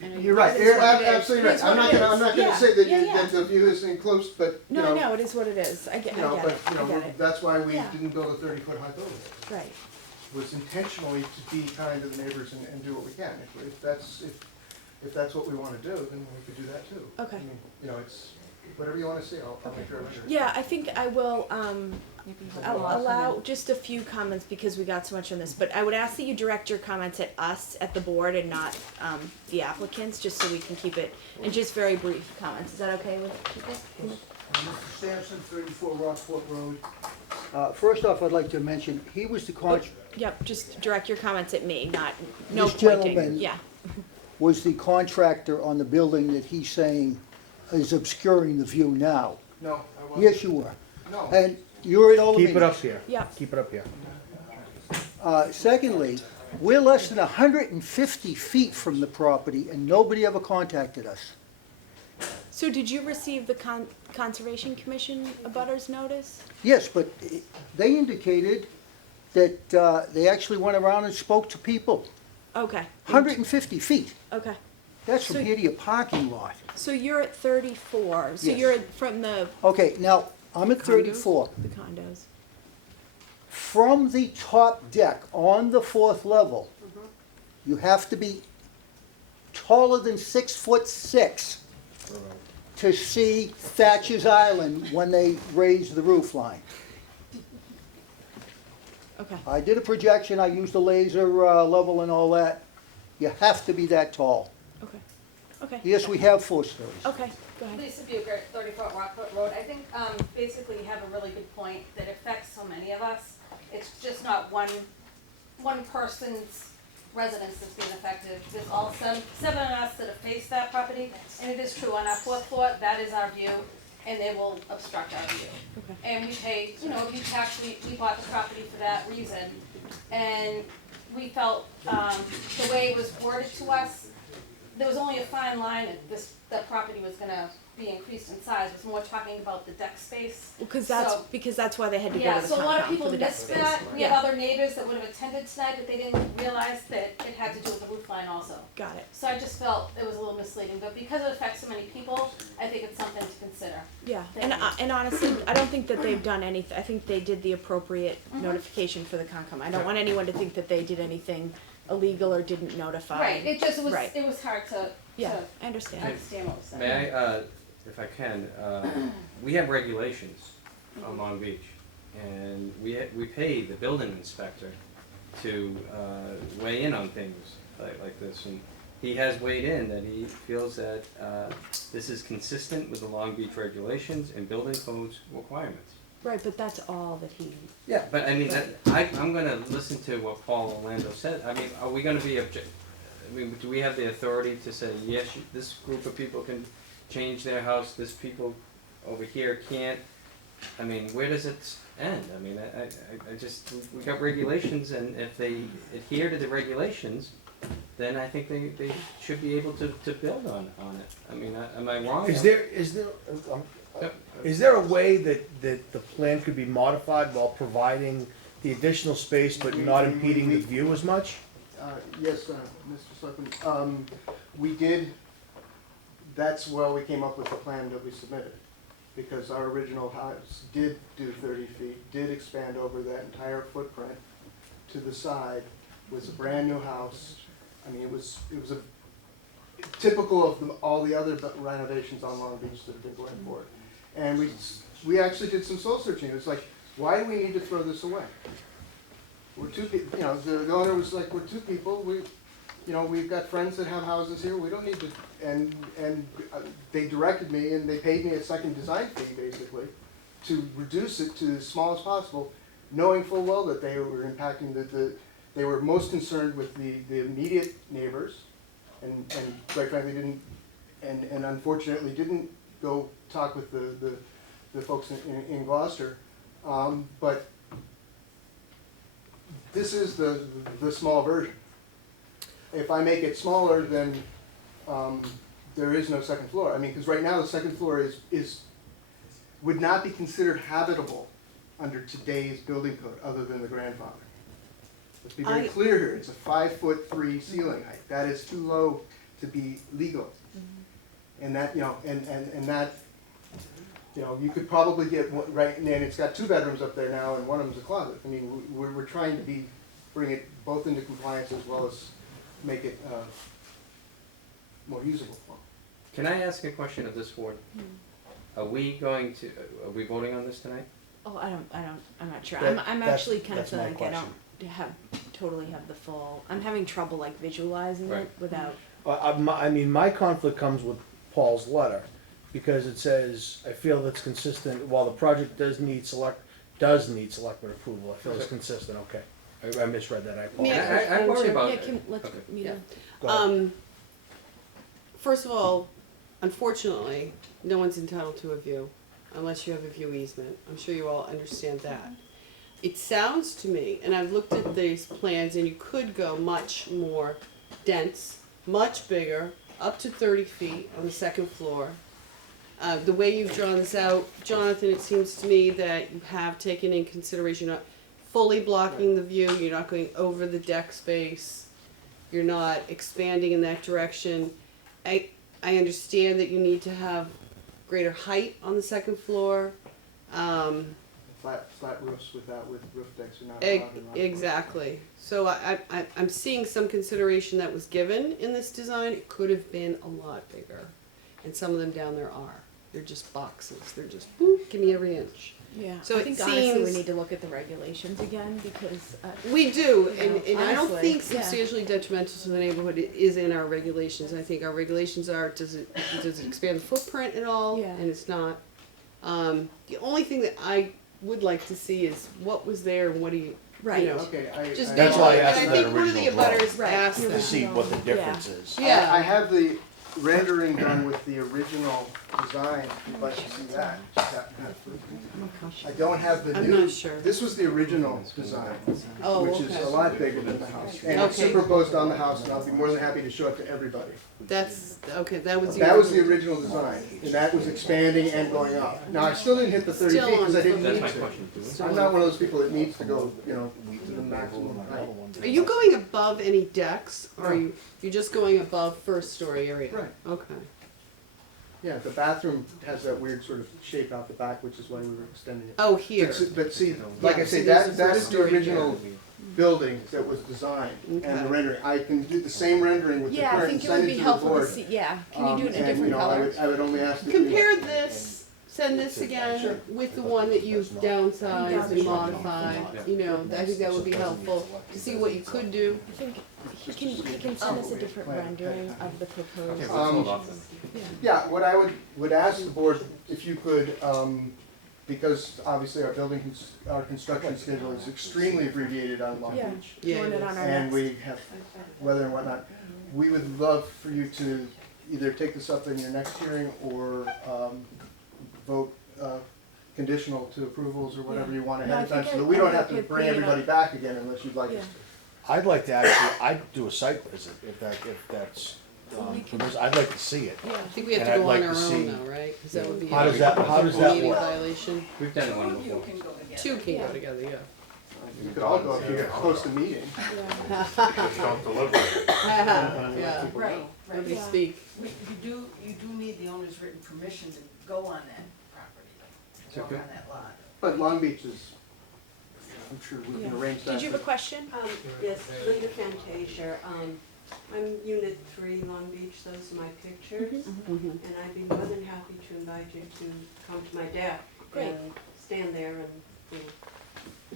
You're right, It is you're what it is. absolutely It right. is I'm what not it gonna, is. say that Yeah, yeah. that the view isn't close, but, No, no, it is what it is, I get it, I get it, that's why we Yeah. didn't build a 30-foot high building. right. Was intentionally to be kind to the neighbors and do what we can. If that's what we wanna do, then we could do that too. Okay. I mean, it's, whatever you wanna see, I'll make sure I render it. Yeah, I think I will, I'll allow just a few comments because we got so much on this, but I would ask that you direct your comments at us, at the board, and not, the applicants, just so we can keep it, and just very brief comments. Is that okay with people? Mr. Sampson, 34 Rockport Road. First off, I'd like to mention, he was the Yep, just direct your comments at me, no This pointing, gentleman- yeah. was the contractor on the building that he's saying is obscuring the view now. No, I won't. Yes, you were. No. And you're at all the Keep it meetings. up here. Yeah. Keep it up here. Secondly, we're less than 150 feet from the property, and nobody ever contacted us. So did you receive the Conservation Commission abutters notice? Yes, but they indicated that they actually went around and spoke to people. Okay. 150 feet. Okay. That's from So- here to your parking lot. So you're at 34, so Yes. you're from the Okay, now, I'm at 34. condos. From the top deck on the 4th level, you have to be taller than 6'6" to see Thatcher's Island when they raise the roof line. Okay. I did a projection, I used a laser level and all that. You have to be that tall. Okay. Okay. Yes, we have 4 stories. Okay, go ahead. Lisa Bucher, 30-foot Rockport Road. I think basically you have a really good point that affects so many of us. It's just not one person's residence that's being affected. There's all seven of us that have faced that property, and it is true, on our 4th floor, that is our view. and they will obstruct our view. Okay. And we paid, you know, we bought the property for that reason. And we felt, the way it was worded to us, there was only a fine line that property was gonna be increased in size. It was more talking about the deck space. Because So- that's why they had to go Yeah, to the so a lot of Concom people for the deck missed space. that. We have Yeah. other neighbors that would have attended tonight, but they didn't realize that it had to do with the roof line also. Got it. So I just felt it was a little misleading, but because it affects so many people, I think it's something to consider. Yeah, Thank you. and honestly, I don't think that they've done anything. I think they did the appropriate notification for the Concom. I don't want anyone to think that they did anything illegal or didn't notify. Right, it was Right. it was hard to Yeah, I understand. understand what was said. May I, if I can, we have regulations on Long Beach, and we pay the building inspector to weigh in on things like this, and he has weighed in that he feels that this is consistent with the Long Beach regulations and building codes requirements. Right, but that's all that he. Yeah, but I mean, I'm gonna listen to what Paul Orlando said. I mean, are we gonna be I mean, do we have the authority to say, yes, this group of people can change their house, this people over here can't? I mean, where does it end? I mean, I just, we got regulations, and if they adhere to the regulations, then I think they should be able to build on it. I mean, am I wrong? Is there a way that the plan could be modified while providing the additional space but not impeding the view as much? Yes, Mr. Selectman. We did, that's why we came up with the plan that we submitted. Because our original house did do 30 feet, did expand over that entire footprint to the side, was a brand new house. I mean, it was a typical of all the other renovations on Long Beach that have been going forward. And we actually did some soul searching. It was like, why do we need to throw this away? We're two people, you know, the owner was like, we're two people, we've got friends that have houses here, we don't need to, and they directed me and they paid me a second design fee, basically, to reduce it to as small as possible, knowing full well that they were impacting they were most concerned with the immediate neighbors, and quite frankly didn't, and unfortunately didn't go talk with the folks in Gloucester, but this is the small version. If I make it smaller, then there is no second floor. I mean, because right now the second floor would not be considered habitable under today's building code, other than the grandfather. Let's be very clear here. It's a 5'3" ceiling height. That is too low to be legal. And that, and that, you could probably get one, right, and it's got 2 bedrooms up there now, and one of them's a closet. I mean, we're trying to bring it both into compliance as well as make it more usable. Can I ask a question of this board? Are we voting on this tonight? Oh, I'm not sure. That- I'm that's- actually kind of that's my feeling like I don't totally have the full. I'm having trouble like visualizing Right. it without. I mean, my conflict comes with Paul's letter, because it says, I feel that's consistent, while the project does need selectmen approval, I feel it's consistent, okay. I misread that, I apologize. I worry about Yeah, it. let's Okay. meet him. Go ahead. First of all, unfortunately, no one's entitled to a view unless you have a view easement. I'm sure you all understand that. It sounds to me, and I've looked at these plans, and you could go much more dense, much bigger, up to 30 feet on the second floor. The way you've drawn this out, Jonathan, it seems to me that you have taken in consideration of fully blocking the view, you're not going over the deck space, you're not expanding in that direction. I understand that you need to have greater height on the second floor. Flat roofs with roof decks are not allowed in Rockport. Exactly. So I'm seeing some consideration that was given in this design. It could have been a lot bigger. And some of them down there are. They're just boxes. They're just, boop, give me every inch. Yeah. So I it think honestly we seems- need to look at the regulations again because. We do, You know, and I don't honestly, think yeah. substantially detrimental to the neighborhood is in our regulations. I think our regulations are, does it expand the footprint at all? Yeah. And it's not. The only thing that I would like to see is what was there and what do you, Right. you know. Okay, That's why I asked And I that think one of the original drawing. abutters Right. asked To that. see what the difference is. Yeah. I have the rendering done with the original design, if you'd like to see that. I don't have the I'm new. not sure. This was the original design, Oh, which is okay. a lot bigger than the house. And it's Okay. superimposed on the house, and I'll be more than happy to show it to everybody. That's, okay, that was the. That was the original design, and that was expanding and going up. Now, I still didn't hit the 30 Still feet because I on didn't That's need my to. question. I'm not one of those people that needs to go, you know, to the maximum height. Are you going above any decks, or are you're just going above first story area? Right. Okay. Yeah, the bathroom has that weird sort of shape out the back, which is why we were extending it. Oh, here. But see, like Yeah, I say, so there's a that first is the story here. original building that was designed, and Okay. the rendering. I can do the same rendering with the Yeah, I current think and it would send it be to the helpful to board. see, yeah, can you do it in a And, different color? I would only ask that you. Compare this, send this again with the one that you've downsized and modified, you know, I think that would be helpful to see what you could do. I think he can send us a different rendering of the proposed. Okay, let's hold off then. Yeah, what I would ask the board, if you could, because obviously our construction schedule is extremely abbreviated on Long Yeah, Beach. Yeah, doing it it on is. our And next. we have weather and whatnot. We would love for you to either take this up in your next hearing or vote conditional to approvals or whatever you want No, ahead I of time, think so that I- we I'm don't have to okay bring putting it everybody up. back again unless you'd like us Yeah. to. I'd like to actually, I'd do a site visit if that's, permissible. I'd like to see it. I think we have And to I'd go on like our to own see- though, right? Cause that would be. How does that Meeting work? violation. We've done one before. Two can go together, yeah. You could all go up here, host a meeting. Just don't deliver it. Yeah, Right, let me Yeah. speak. You do need the owner's written permission to go on that property, to walk Okay. on that lot. But Long Beach is, I'm sure we Yeah. can arrange that. Did you have a question? Yes, Linda Fantasia, I'm Unit 3 Long Beach, those are my pictures. Mhm. And I'd be more than happy to invite you to come to my deck Great. and stand there and, you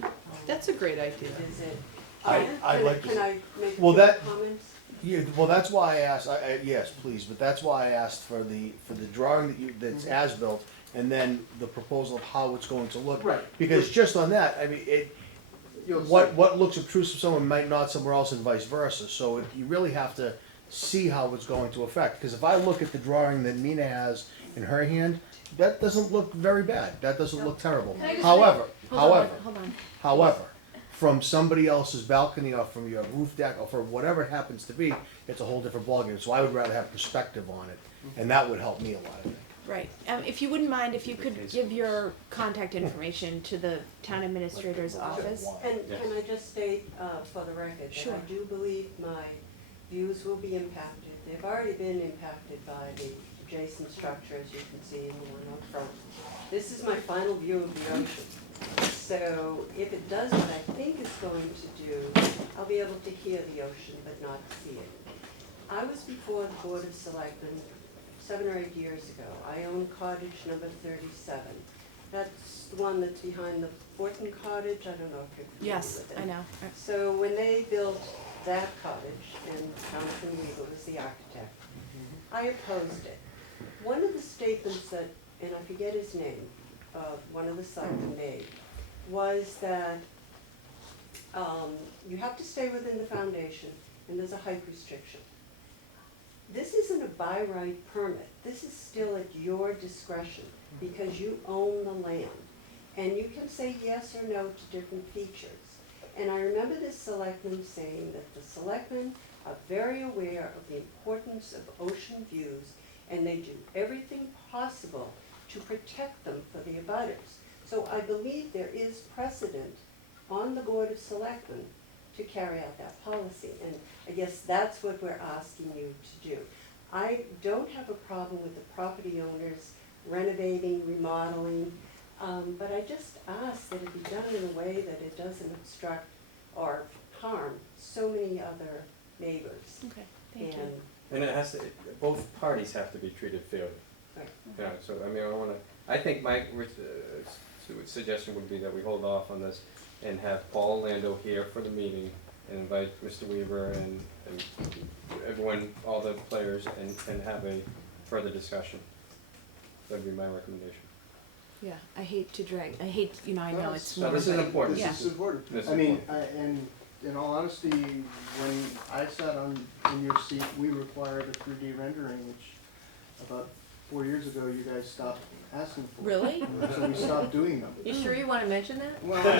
know, That's a great idea. visit. I'd like to. Can I make a Well, few that- comments? Yeah, well, that's why I asked, yes, please, but that's why I asked for the drawing that's as-built, and then the proposal of how it's going to look. Right. Because just on that, I mean, You'll what looks obtrusive to someone might not somewhere else and vice versa, so you really have to see how it's going to affect, because if I look at the drawing that Mina has in her hand, that doesn't look very bad, that doesn't look terrible. Can I just However, Hold on. However, from somebody else's balcony or from your roof deck or from whatever it happens to be, it's a whole different ballgame. So I would rather have perspective on it, and that would help me a lot, I think. Right, if you wouldn't mind, if you could give your contact information to the town administrator's office. And can I just state for the record that Sure. I do believe my views will be impacted. They've already been impacted by the adjacent structure, as you can see in the one up front. This is my final view of the ocean. So if it does what I think it's going to do, I'll be able to hear the ocean but not see it. I was before the Board of Selectmen 7 or 8 years ago. I own cottage number 37. That's the one that's behind the Fortin Cottage. I don't know if you're familiar Yes, with it. I know. So when they built that cottage, and Jonathan Weaver was the architect, I opposed it. One of the statements that, and I forget his name, one of the selectmen made, was that you have to stay within the foundation, and there's a height restriction. This isn't a by right permit. This is still at your discretion, because you own the land. And you can say yes or no to different features. And I remember the selectmen saying that the selectmen are very aware of the importance of ocean views, and they do everything possible to protect them for the abutters. So I believe there is precedent on the Board of Selectmen to carry out that policy, and I guess that's what we're asking you to do. I don't have a problem with the property owners renovating, remodeling, but I just ask that it be done in a way that it doesn't obstruct or harm so many other neighbors. Okay, thank you. And, And it has to, both parties have to be treated fairly. right. Yeah, so, I mean, I think my suggestion would be that we hold off on this and have Paul Orlando here for the meeting and invite Mr. Weaver and everyone, all the players, and have a further discussion. That'd be my recommendation. Yeah, I hate to drag, I know it's So more. this is important. Yeah. This is important. This is I mean, important. and in all honesty, when I sat in your seat, we required a 3D rendering, which about 4 years ago, you guys stopped asking for. Really? So we stopped doing them. You sure you wanna mention that? Well, no,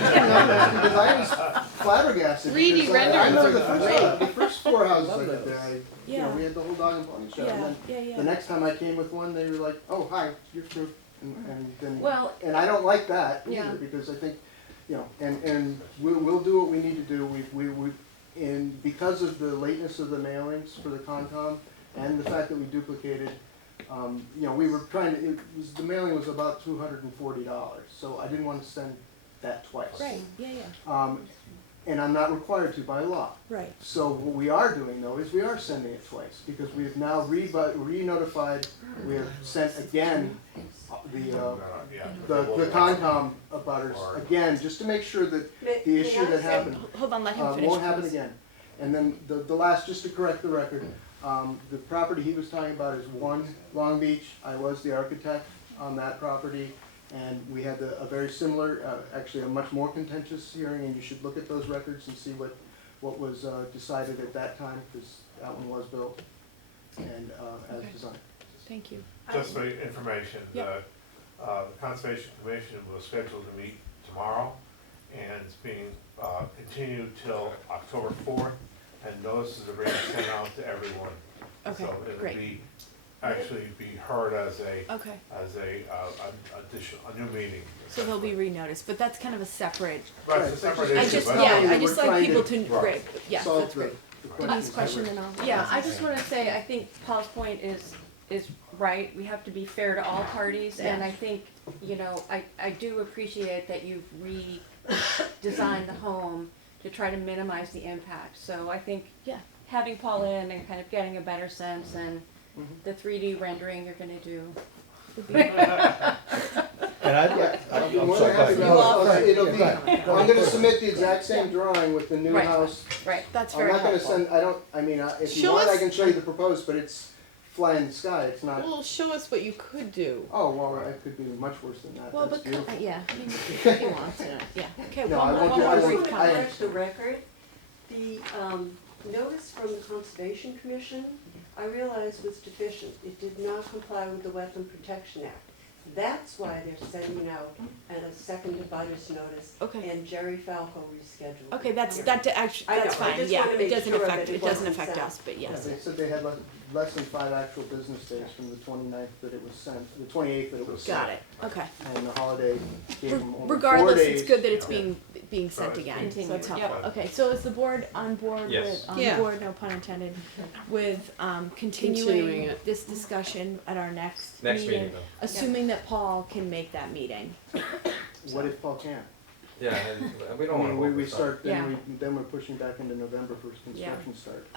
because I was flabbergasted. 3D because I renderings remember are the first 4 houses I did there, you know, Yeah. we had the whole dog and pony show. And then the next time I came with one, they were like, oh, hi, you're through. And then, Well, and I don't like that Yeah. either, because I think, you know, and we'll do what we need to do. And because of the lateness of the mailings for the Concom and the fact that we duplicated, you know, we were trying to, the mailing was about $240, so I didn't want to send that twice. right, yeah. And I'm not required to by law. Right. So what we are doing though is we are sending it twice, because we have now re-notified, we have sent again the Concom abutters again, just to make sure that the issue that happened Hold on, let him finish. won't happen please. again. And then the last, just to correct the record, the property he was talking about is 1 Long Beach. I was the architect on that property, and we had a very similar, actually a much more contentious hearing, and you should look at those records and see what was decided at that time, because that one was built and as designed. Thank you. Just for information, Yep. the Conservation Commission was scheduled to meet tomorrow, and it's being continued till October 4th, and notices are being sent out to everyone. Okay, So it'll great. be, actually be heard as a, Okay. a new meeting. So they'll be re-noticed, but that's kind of a separate. Right, it's a separate I issue, just, but- yeah, I We're just like trying people to to, great, yeah, solve that's great. the Denise, question and all. Yeah, I just wanna say, I think Paul's point is right, we have to be fair to all parties, and I think, you know, I do appreciate that you've redesigned the home to try to minimize the impact, so I think, Yeah. having Paul in and kind of getting a better sense, and the 3D rendering you're gonna do would be. And I'll be I'm more sorry, than happy go to- ahead. It'll be, Go ahead. I'm gonna submit the exact same drawing with the new Right. house. Right, That's I'm very not gonna helpful. send, if you Show want, I us- can show you the proposed, but it's fly in the sky, it's not, Well, show us what you could do. oh, well, it could be much worse than that, Well, that's but, beautiful. yeah, I mean, if he wants, yeah, okay, No, I one won't more do- I one more won't- brief I just comment. want to correct the record. The notice from the Conservation Commission, I realized was deficient. It did not comply with the Wetland Protection Act. That's why they're sending out a second abutters notice. Okay. And Jerry Falco rescheduled. Okay, that's, it. actually, I know, that's I fine, just yeah, wanna it make doesn't sure affect, that it it doesn't wasn't affect sent. us, but Yeah, yes. they said they had less than 5 actual business days from the 29th that it was sent, the 28th that it was sent. Got it, okay. And the holiday gave them only 4 Regardless, days. it's good that it's Yeah. being sent again, so it's Continued, helpful. Okay, so is the board on board with, Yes. Yeah. no pun intended, with, Continuing continuing it. this discussion at our next Next meeting? meeting, though. Assuming that Paul can make that meeting. What if Paul can't? Yeah, and we don't I wanna mean, hold we this up. start, Yeah. then we're pushing back into November for construction start.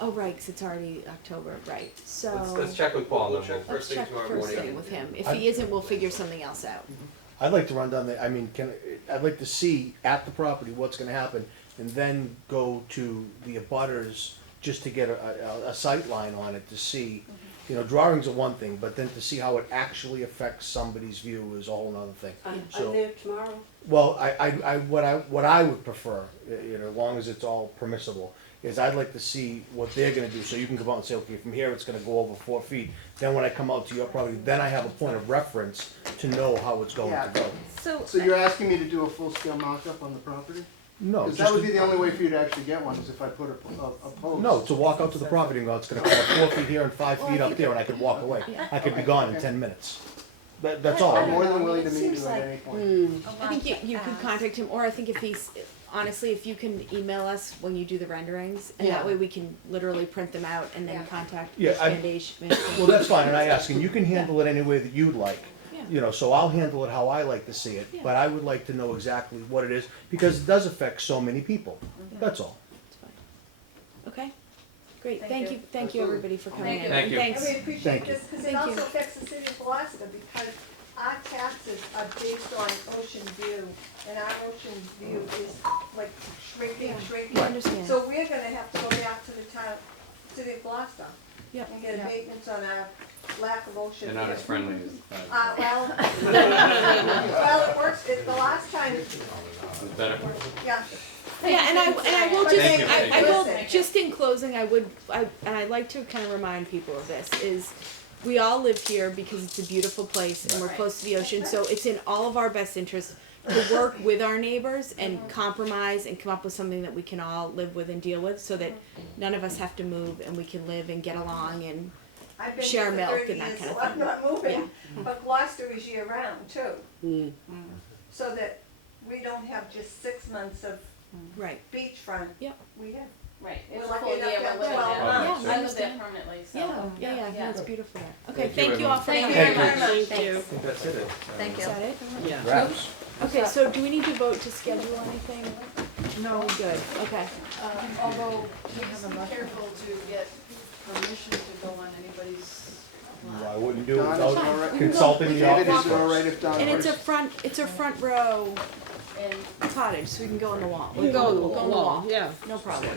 Oh, right, 'cause it's already October, right, so. Let's check with Paul, then We'll check we'll. Let's check first thing with him. If he isn't, we'll figure something else out. I'd like to run down the, I'd like to see at the property what's gonna happen, and then go to the abutters, just to get a sight line on it to see, you know, drawings are one thing, but then to see how it actually affects somebody's view is a whole nother thing. I'm So- there tomorrow. Well, what I would prefer, you know, as long as it's all permissible, is I'd like to see what they're gonna do, so you can come out and say, okay, from here it's gonna go over 4 feet. Then when I come out to your property, then I have a point of reference to know how it's going to go. So you're asking me to do a full-scale mock-up on the property? No, Because that just would to- be the only way for you to actually get one, is if I put a post. No, to walk out to the property and go, it's gonna cover 4 feet here and 5 feet up there, and I could walk away. I could be gone in 10 minutes. That's all. I'm more than willing to meet Seems you at like- any point. I think you could contact him, or I think if he's, honestly, if you can email us when you do the renderings, and that Yeah. way we can literally print them out and then Yeah. contact Yeah, Ms. I- Foundation. Well, that's fine, and I ask, and you can handle it any way that you'd like. Yeah. You know, so I'll handle it how I like to see it, Yeah. but I would like to know exactly what it is, because it does affect so many people, that's all. Okay, great, Thank thank you. you, thank you everybody for coming Thank in. you. Thank you. Thanks. And we appreciate Thank you. this, because it Thank also you. affects the city of Gloucester, because our taxes are based on ocean view, and our ocean view is like shrinking, shrinking. I understand. So we're gonna have to go back to the town, city of Gloucester. Yep. And get Yeah. abatements on our lack of ocean They're view. not as friendly as the Well, well, it works, the last time, It's better. yeah, Yeah, and I will just, Thank you. I will, Thank just in closing, and I'd like to kind of remind people of this, is we all live here because it's a beautiful place and we're close to the ocean, so it's in all of our best interest to work with our neighbors and compromise and come up with something that we can all live with and deal with, so that none of us have to move and we can live and get along and I've been share here for milk 30 and that years, kind of so I'm thing. not moving, Yeah. but Gloucester is year round too, Mm. so that we don't have just 6 months of Right. beachfront. Yep. We have, Right, We're it's a lucky full enough year, to have we're living 12 there. months. Yeah, I I live there understand. permanently, so. Yeah, no, it's beautiful there. Okay, Thank you, thank you all everyone. for Thank coming. you very Thank much. you. Thank you. I think that's it. Thank Is that it? Yeah. Wraps. Okay, so do we need to vote to schedule anything? No. Good, okay. Although, please be careful to get permission to go on anybody's lot. I wouldn't do it Don, is it all without right? consulting the David, is office it all first. right if Don? And it's a front row And cottage, so we can go on the wall. You can go on the wall, yeah. No problem.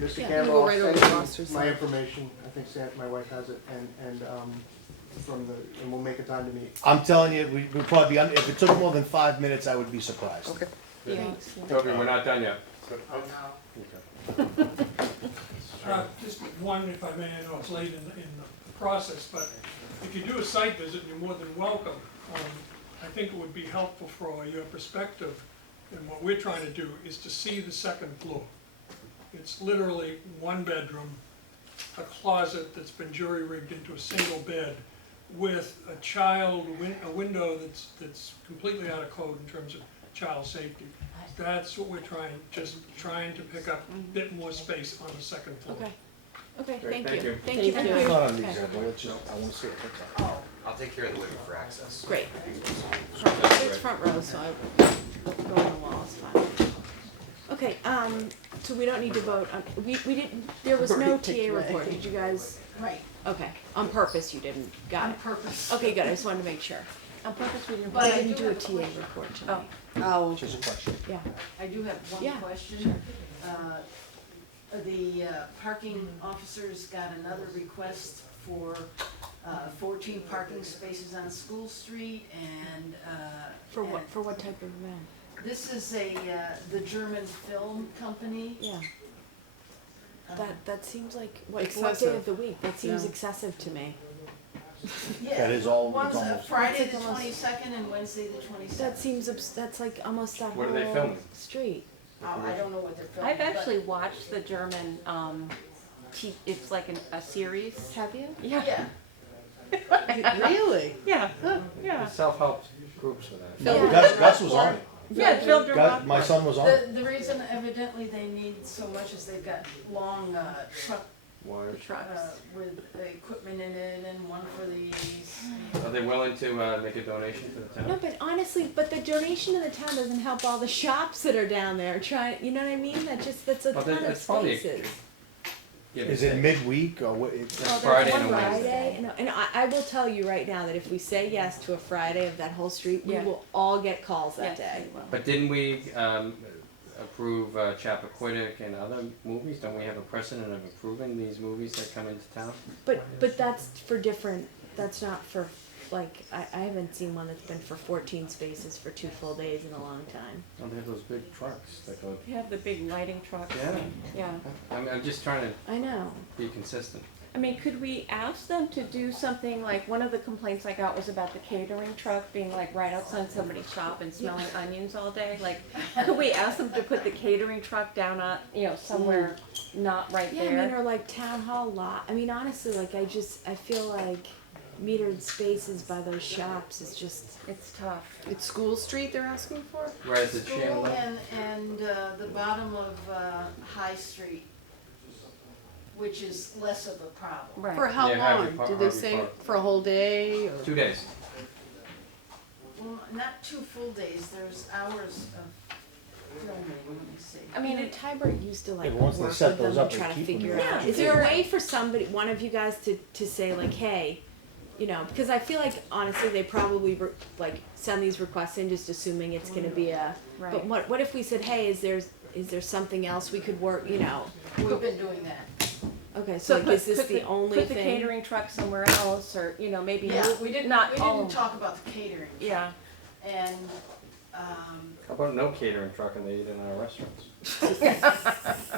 Mr. Yeah. Campbell, Go I'll right over send to you Gloucester's my side. information, I think Sam, my wife has it, and and we'll make a time to meet. I'm telling you, we'd probably be, if it took more than 5 minutes, I would be surprised. Okay. Thanks. Toby, we're not done yet. Just one, if I may, I know it's late in the process, but if you do a site visit, you're more than welcome. I think it would be helpful for your perspective, and what we're trying to do is to see the second floor. It's literally one bedroom, a closet that's been jury-rigged into a single bed, with a window that's completely out of code in terms of child safety. That's what we're trying to pick up a bit more space on the second floor. Okay. Okay, Great, thank you. Thank for you. your- It's not on the okay. example, it's just, I wanna see it. that's all. I'll take care of the waiver for access. Great. It's front row, so I go on the wall, it's fine. Okay, so we don't need to vote on, we didn't, there was no TA report, did you guys? Right, Okay, on purpose you didn't, got on it. purpose. Okay, good, I just wanted to make sure. On purpose we didn't, But I I didn't do do a have a TA question. report tonight. Oh, Just a question. Yeah, I do have one Yeah, question. The parking officers got another request for 14 parking spaces on School Street and. for and what type of event? This is the German film company. Yeah. That seems like, what day Excessive. of the week? That seems Yeah. excessive to me. Yeah, That is all- One's it's almost- Friday It's the like almost- 22nd and Wednesday the 27th. That seems, that's like almost that What are they whole filming? street. Oh, I don't know what they're filming. I've actually watched the German, it's like a series. Have you? Yeah. really? Yeah, yeah. There's self-help groups for that. Yeah. Gus was on it. Yeah, it's filmed in Gus, my Rockport. son was on it. The reason evidently they need so much is they've got long truck Wires. Trucks. with equipment in it and one for these. Are they willing to make a donation to the No, town? but honestly, but the donation to the town doesn't help all the shops that are down there trying, you know what I mean? That's a Well, ton of that's probably- spaces. Give Is or it take. midweek or what? It's Well, Friday there's and one a Wednesday. Friday, and I will tell you right now that if we say yes to a Friday of that whole street, we Yeah. will all get calls that Yes, day. we will. But didn't we approve Chappaquiddick and other movies? Don't we have a precedent of approving these movies that come into town? But that's for different, that's not for, like, I haven't seen one that's been for 14 spaces for 2 full days in a long time. Don't they have those big trucks that go? You have the big lighting trucks. Yeah. Yeah. I'm just trying to I know. be consistent. I mean, could we ask them to do something, like, one of the complaints I got was about the catering truck being like right outside somebody's shop and smelling onions all day? Like, could we ask them to put the catering truck down on, somewhere not right Yeah, I there? mean, or like town hall lot, I mean, honestly, like, I feel like metered spaces by those shops is just, It's tough. It's School Street they're asking for? Right at the School Chandler. and the bottom of High Street, which is less of a problem. Right. For how Yeah, Harvey long? Park- Did they Harvey say Park. for a whole day or? 2 days. Well, not 2 full days, there's hours of filming, let me see. I mean, Tybert used to like Yeah, work but once they with set them those and up, they try to keep figure them. out. Is there a way for somebody, one of you guys to say like, hey, because I feel like honestly they probably like send these requests in just assuming it's gonna be a, but Right. what if we said, hey, is there something else we could work, We've been doing that. Okay, so like, is this put the only Put the thing? catering truck somewhere else, or, maybe Yeah, move- we didn't not all. talk about the catering. Yeah, And How about no catering truck and they eat in our restaurants?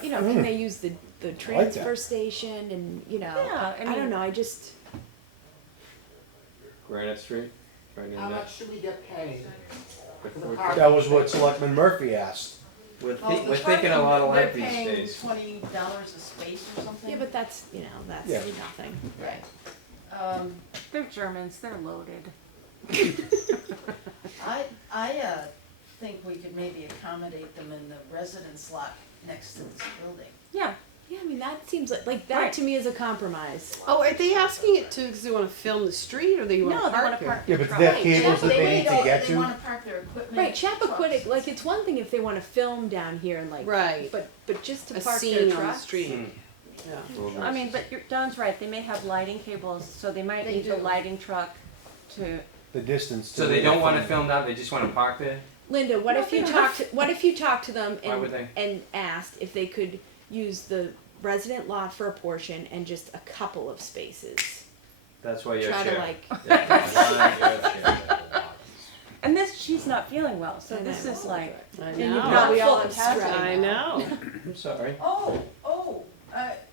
You know, can they use the transfer station and, you know, Yeah, I I don't mean- know, I just, Granite Street, right in How there. much should we get paid? That was what Selectman Murphy asked. We're, Well, the we're thinking a parking, lot alike they're these paying days. $20 a space or something? yeah, but that's, you know, that's Yeah. nothing. Right. They're Germans, they're loaded. I think we could maybe accommodate them in the residence lot next to this building. Yeah, Yeah, I mean, that seems like that Right. to me is a compromise. Oh, are they asking it to, because they wanna film the street, or they wanna no, they park wanna there? park Yeah, their but truck. they have cables that They they need to wanna get They to. wanna park their equipment. Right, Chappaquiddick, trucks. like it's one thing if they wanna film down here and like, Right. but just to A park their scene on the trucks. street, Hmm. yeah. I mean, but Don's right, they may have lighting cables, so they might They need the do. lighting truck to, The distance. So they don't wanna film that, they just wanna park there? Linda, what No, if you fair talked to them Why would they? and asked if they could use the resident lot for a portion and just a couple of spaces? That's why you're Try to chair. like, and this, she's not feeling well, so I this know. is like, I and you know. probably all Not have full capacity. stress. I know. I'm sorry.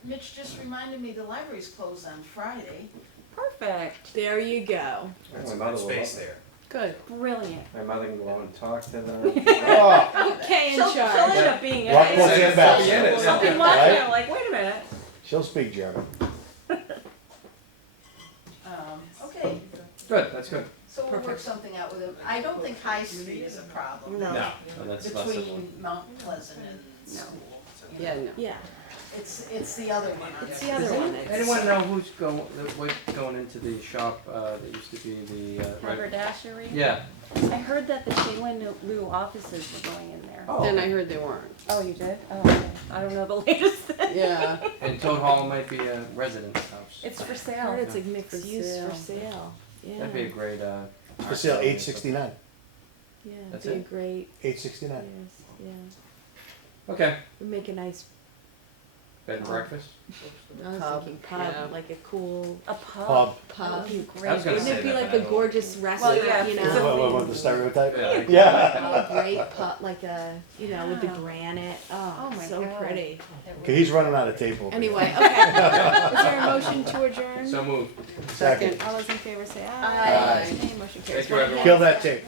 Mitch just reminded me the library's closed on Friday. perfect, There you go. That's My a mother good will space love it. there. Good. brilliant. My mother can go out and talk to them. Oh, Okay, in She'll charge. end up being in Rockport's it. ambassador. Something Right? watching, I'm like, wait a minute. she'll speak German. Okay, Good, that's good. so we'll work Perfect. something out with him. I don't think High Street is a problem. No. No, that's less of Between Mount Pleasant and school. Yeah, no. Yeah, It's the other one. it's the other one. It's- Anyone know who's what's going into the shop, that used to be the, right? Haberdashery? Yeah. I heard that the Shaylin Liu offices were going in there. Oh, Then okay. I heard they weren't. Oh, you did? Oh, okay. I don't know the latest thing. Yeah. And Toad Hall might be a residence house. It's for I sale. heard it's like mixed For use sale. for sale. Yeah. That'd be a great, For sale, $8.69. Yeah, That's it'd be it? a great, $8.69. yes, yeah. Okay, Would make a nice, bed and breakfast? I was Pub, thinking pub, yeah. like a cool A pub. Pub. pub. That would be great. I was gonna Wouldn't say it be that, like but a I don't- gorgeous restaurant, yeah, you it's know? What, the stereotype? Yeah. Yeah. A great pub, like a, you know, with the Yeah. granite, Oh oh, my so God. pretty. Okay, he's running out of tape over Anyway, okay. Is there a motion to adjourn? So moved. Second. All those in favor say aye. Aye. Nay, motion carries. Thank you, everyone. Kill that tape.